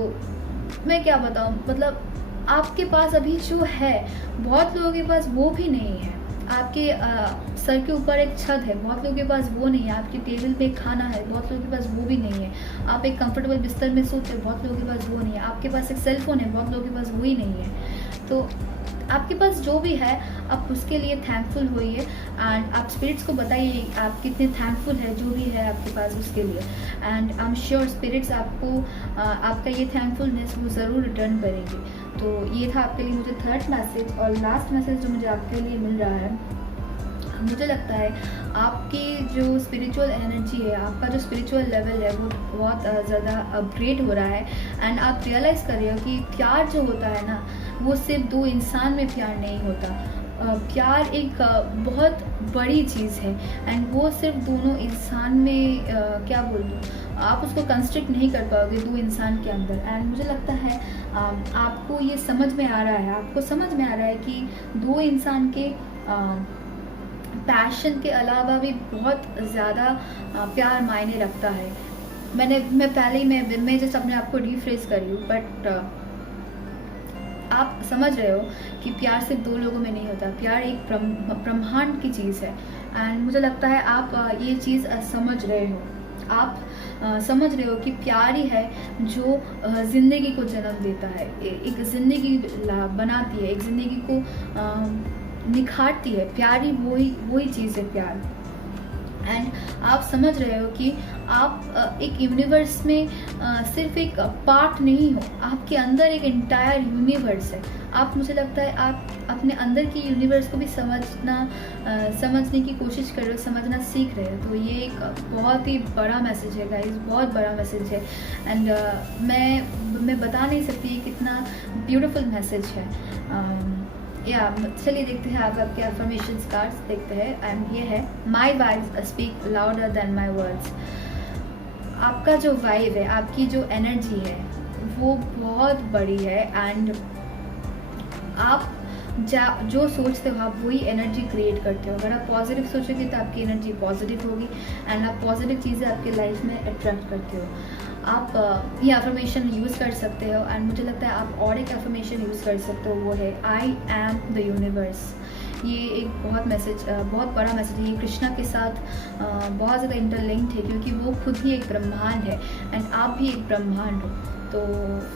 मैं क्या बताऊँ, मतलब आपके पास अभी जो है बहुत लोगों के पास वो भी नहीं है। आपके सर के ऊपर एक छत है, बहुत लोगों के पास वो नहीं है। आपके टेबल पे खाना है, बहुत लोगों के पास वो भी नहीं है। आप एक कंफर्टेबल बिस्तर में सोते हो, बहुत लोगों के पास वो नहीं है। आपके पास एक सेल फोन है, बहुत लोगों के पास वो ही नहीं है। तो आपके पास जो भी है आप उसके लिए थैंकफुल होइए एंड आप स्पिरिट्स को बताइए आप कितने थैंकफुल है जो भी है आपके पास उसके लिए। And I am sure spirits आपको आपका ये थैंकफुलनेस वो ज़रूर रिटर्न करेंगे। तो ये था आपके लिए मुझे थर्ड मैसेज। और लास्ट मैसेज जो मुझे आपके लिए मिल रहा है, मुझे लगता है आपकी जो स्पिरिचुअल एनर्जी है, आपका जो स्पिरिचुअल लेवल है वो बहुत ज़्यादा अपग्रेड हो रहा है एंड आप रियलाइज़ कर रहे हो कि प्यार जो होता है ना, वो सिर्फ 2 इंसान में प्यार नहीं होता। प्यार एक बहुत बड़ी चीज़ है एंड वो सिर्फ दोनों इंसान में क्या बोल दूँ, आप उसको कंस्ट्रक्ट नहीं कर पाओगे 2 इंसान के अंदर। एंड मुझे लगता है आपको ये समझ में आ रहा है, आपको समझ में आ रहा है कि 2 इंसान के पैशन के अलावा भी बहुत ज़्यादा प्यार मायने रखता है। मैं जैसे अपने आप को रिफ्रेश कर रही हूँ, बट आप समझ रहे हो कि प्यार सिर्फ 2 लोगों में नहीं होता, प्यार एक ब्रह्मांड की चीज़ है। एंड मुझे लगता है आप ये चीज़ समझ रहे हो, आप समझ रहे हो कि प्यार ही है जो ज़िंदगी को जन्म देता है, एक ज़िंदगी बनाती है, एक ज़िंदगी को निखारती है। प्यार ही वही चीज़ है, प्यार। एंड आप समझ रहे हो कि आप एक यूनिवर्स में सिर्फ एक पार्ट नहीं हो, आपके अंदर एक एंटायर यूनिवर्स है। आप, मुझे लगता है आप अपने अंदर की यूनिवर्स को भी समझने की कोशिश कर रहे हो, समझना सीख रहे हो। तो ये एक बहुत ही बड़ा मैसेज है गाइस, बहुत बड़ा मैसेज है। एंड मैं बता नहीं सकती कितना ब्यूटीफुल मैसेज है। चलिए देखते हैं आप आपके अफर्मेशन कार्ड्स देखते हैं। एंड ये है, my vibes speak louder than my words. आपका जो वाइब है, आपकी जो एनर्जी है वो बहुत बड़ी है एंड आप जो सोचते हो आप वही एनर्जी क्रिएट करते हो। अगर आप पॉजिटिव सोचोगे तो आपकी एनर्जी पॉजिटिव होगी एंड आप पॉजिटिव चीज़ें आपके लाइफ में अट्रैक्ट करते हो। आप ये अफर्मेशन यूज़ कर सकते हो एंड मुझे लगता है आप और एक अफर्मेशन यूज़ कर सकते हो, वो है आई एम द यूनिवर्स। ये एक बहुत बड़ा मैसेज है। ये कृष्णा के साथ बहुत ज़्यादा इंटरलिंक्ड है, क्योंकि वो खुद ही एक ब्रह्मांड है एंड आप भी एक ब्रह्मांड हो। तो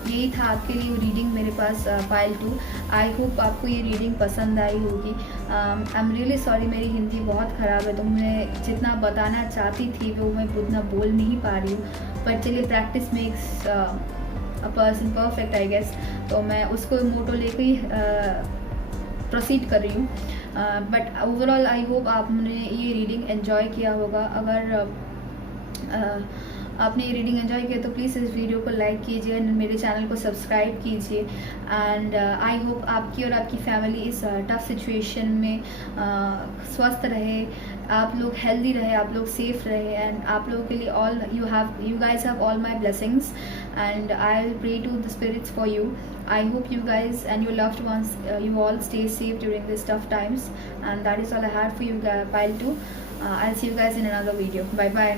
यही था आपके लिए रीडिंग मेरे पास पाइल 2। आई होप आपको ये रीडिंग पसंद आई होगी। आई एम रियली सॉरी, मेरी हिंदी बहुत ख़राब है, तो मैं जितना बताना चाहती थी वो मैं उतना बोल नहीं पा रही हूँ। पर चलिए, practice makes a person perfect I guess. तो मैं उसको मोटो लेकर ही प्रोसीड कर रही हूँ। बट ओवरऑल आई होप आपने ये रीडिंग एन्जॉय किया होगा। अगर आपने ये रीडिंग एंजॉय किया तो प्लीज़ इस वीडियो को लाइक कीजिए, मेरे चैनल को सब्सक्राइब कीजिए। एंड आई होप आपकी और आपकी फैमिली इस टफ सिचुएशन में स्वस्थ रहे, आप लोग हेल्दी रहे, आप लोग सेफ रहे। एंड आप लोगों के लिए all you guys have all my blessings and I will pray to the spirits for you. I hope you guys and your loved ones, you all stay safe during these tough times. And that is all I had for you, Pile 2. I'll see you guys in another video. Bye bye.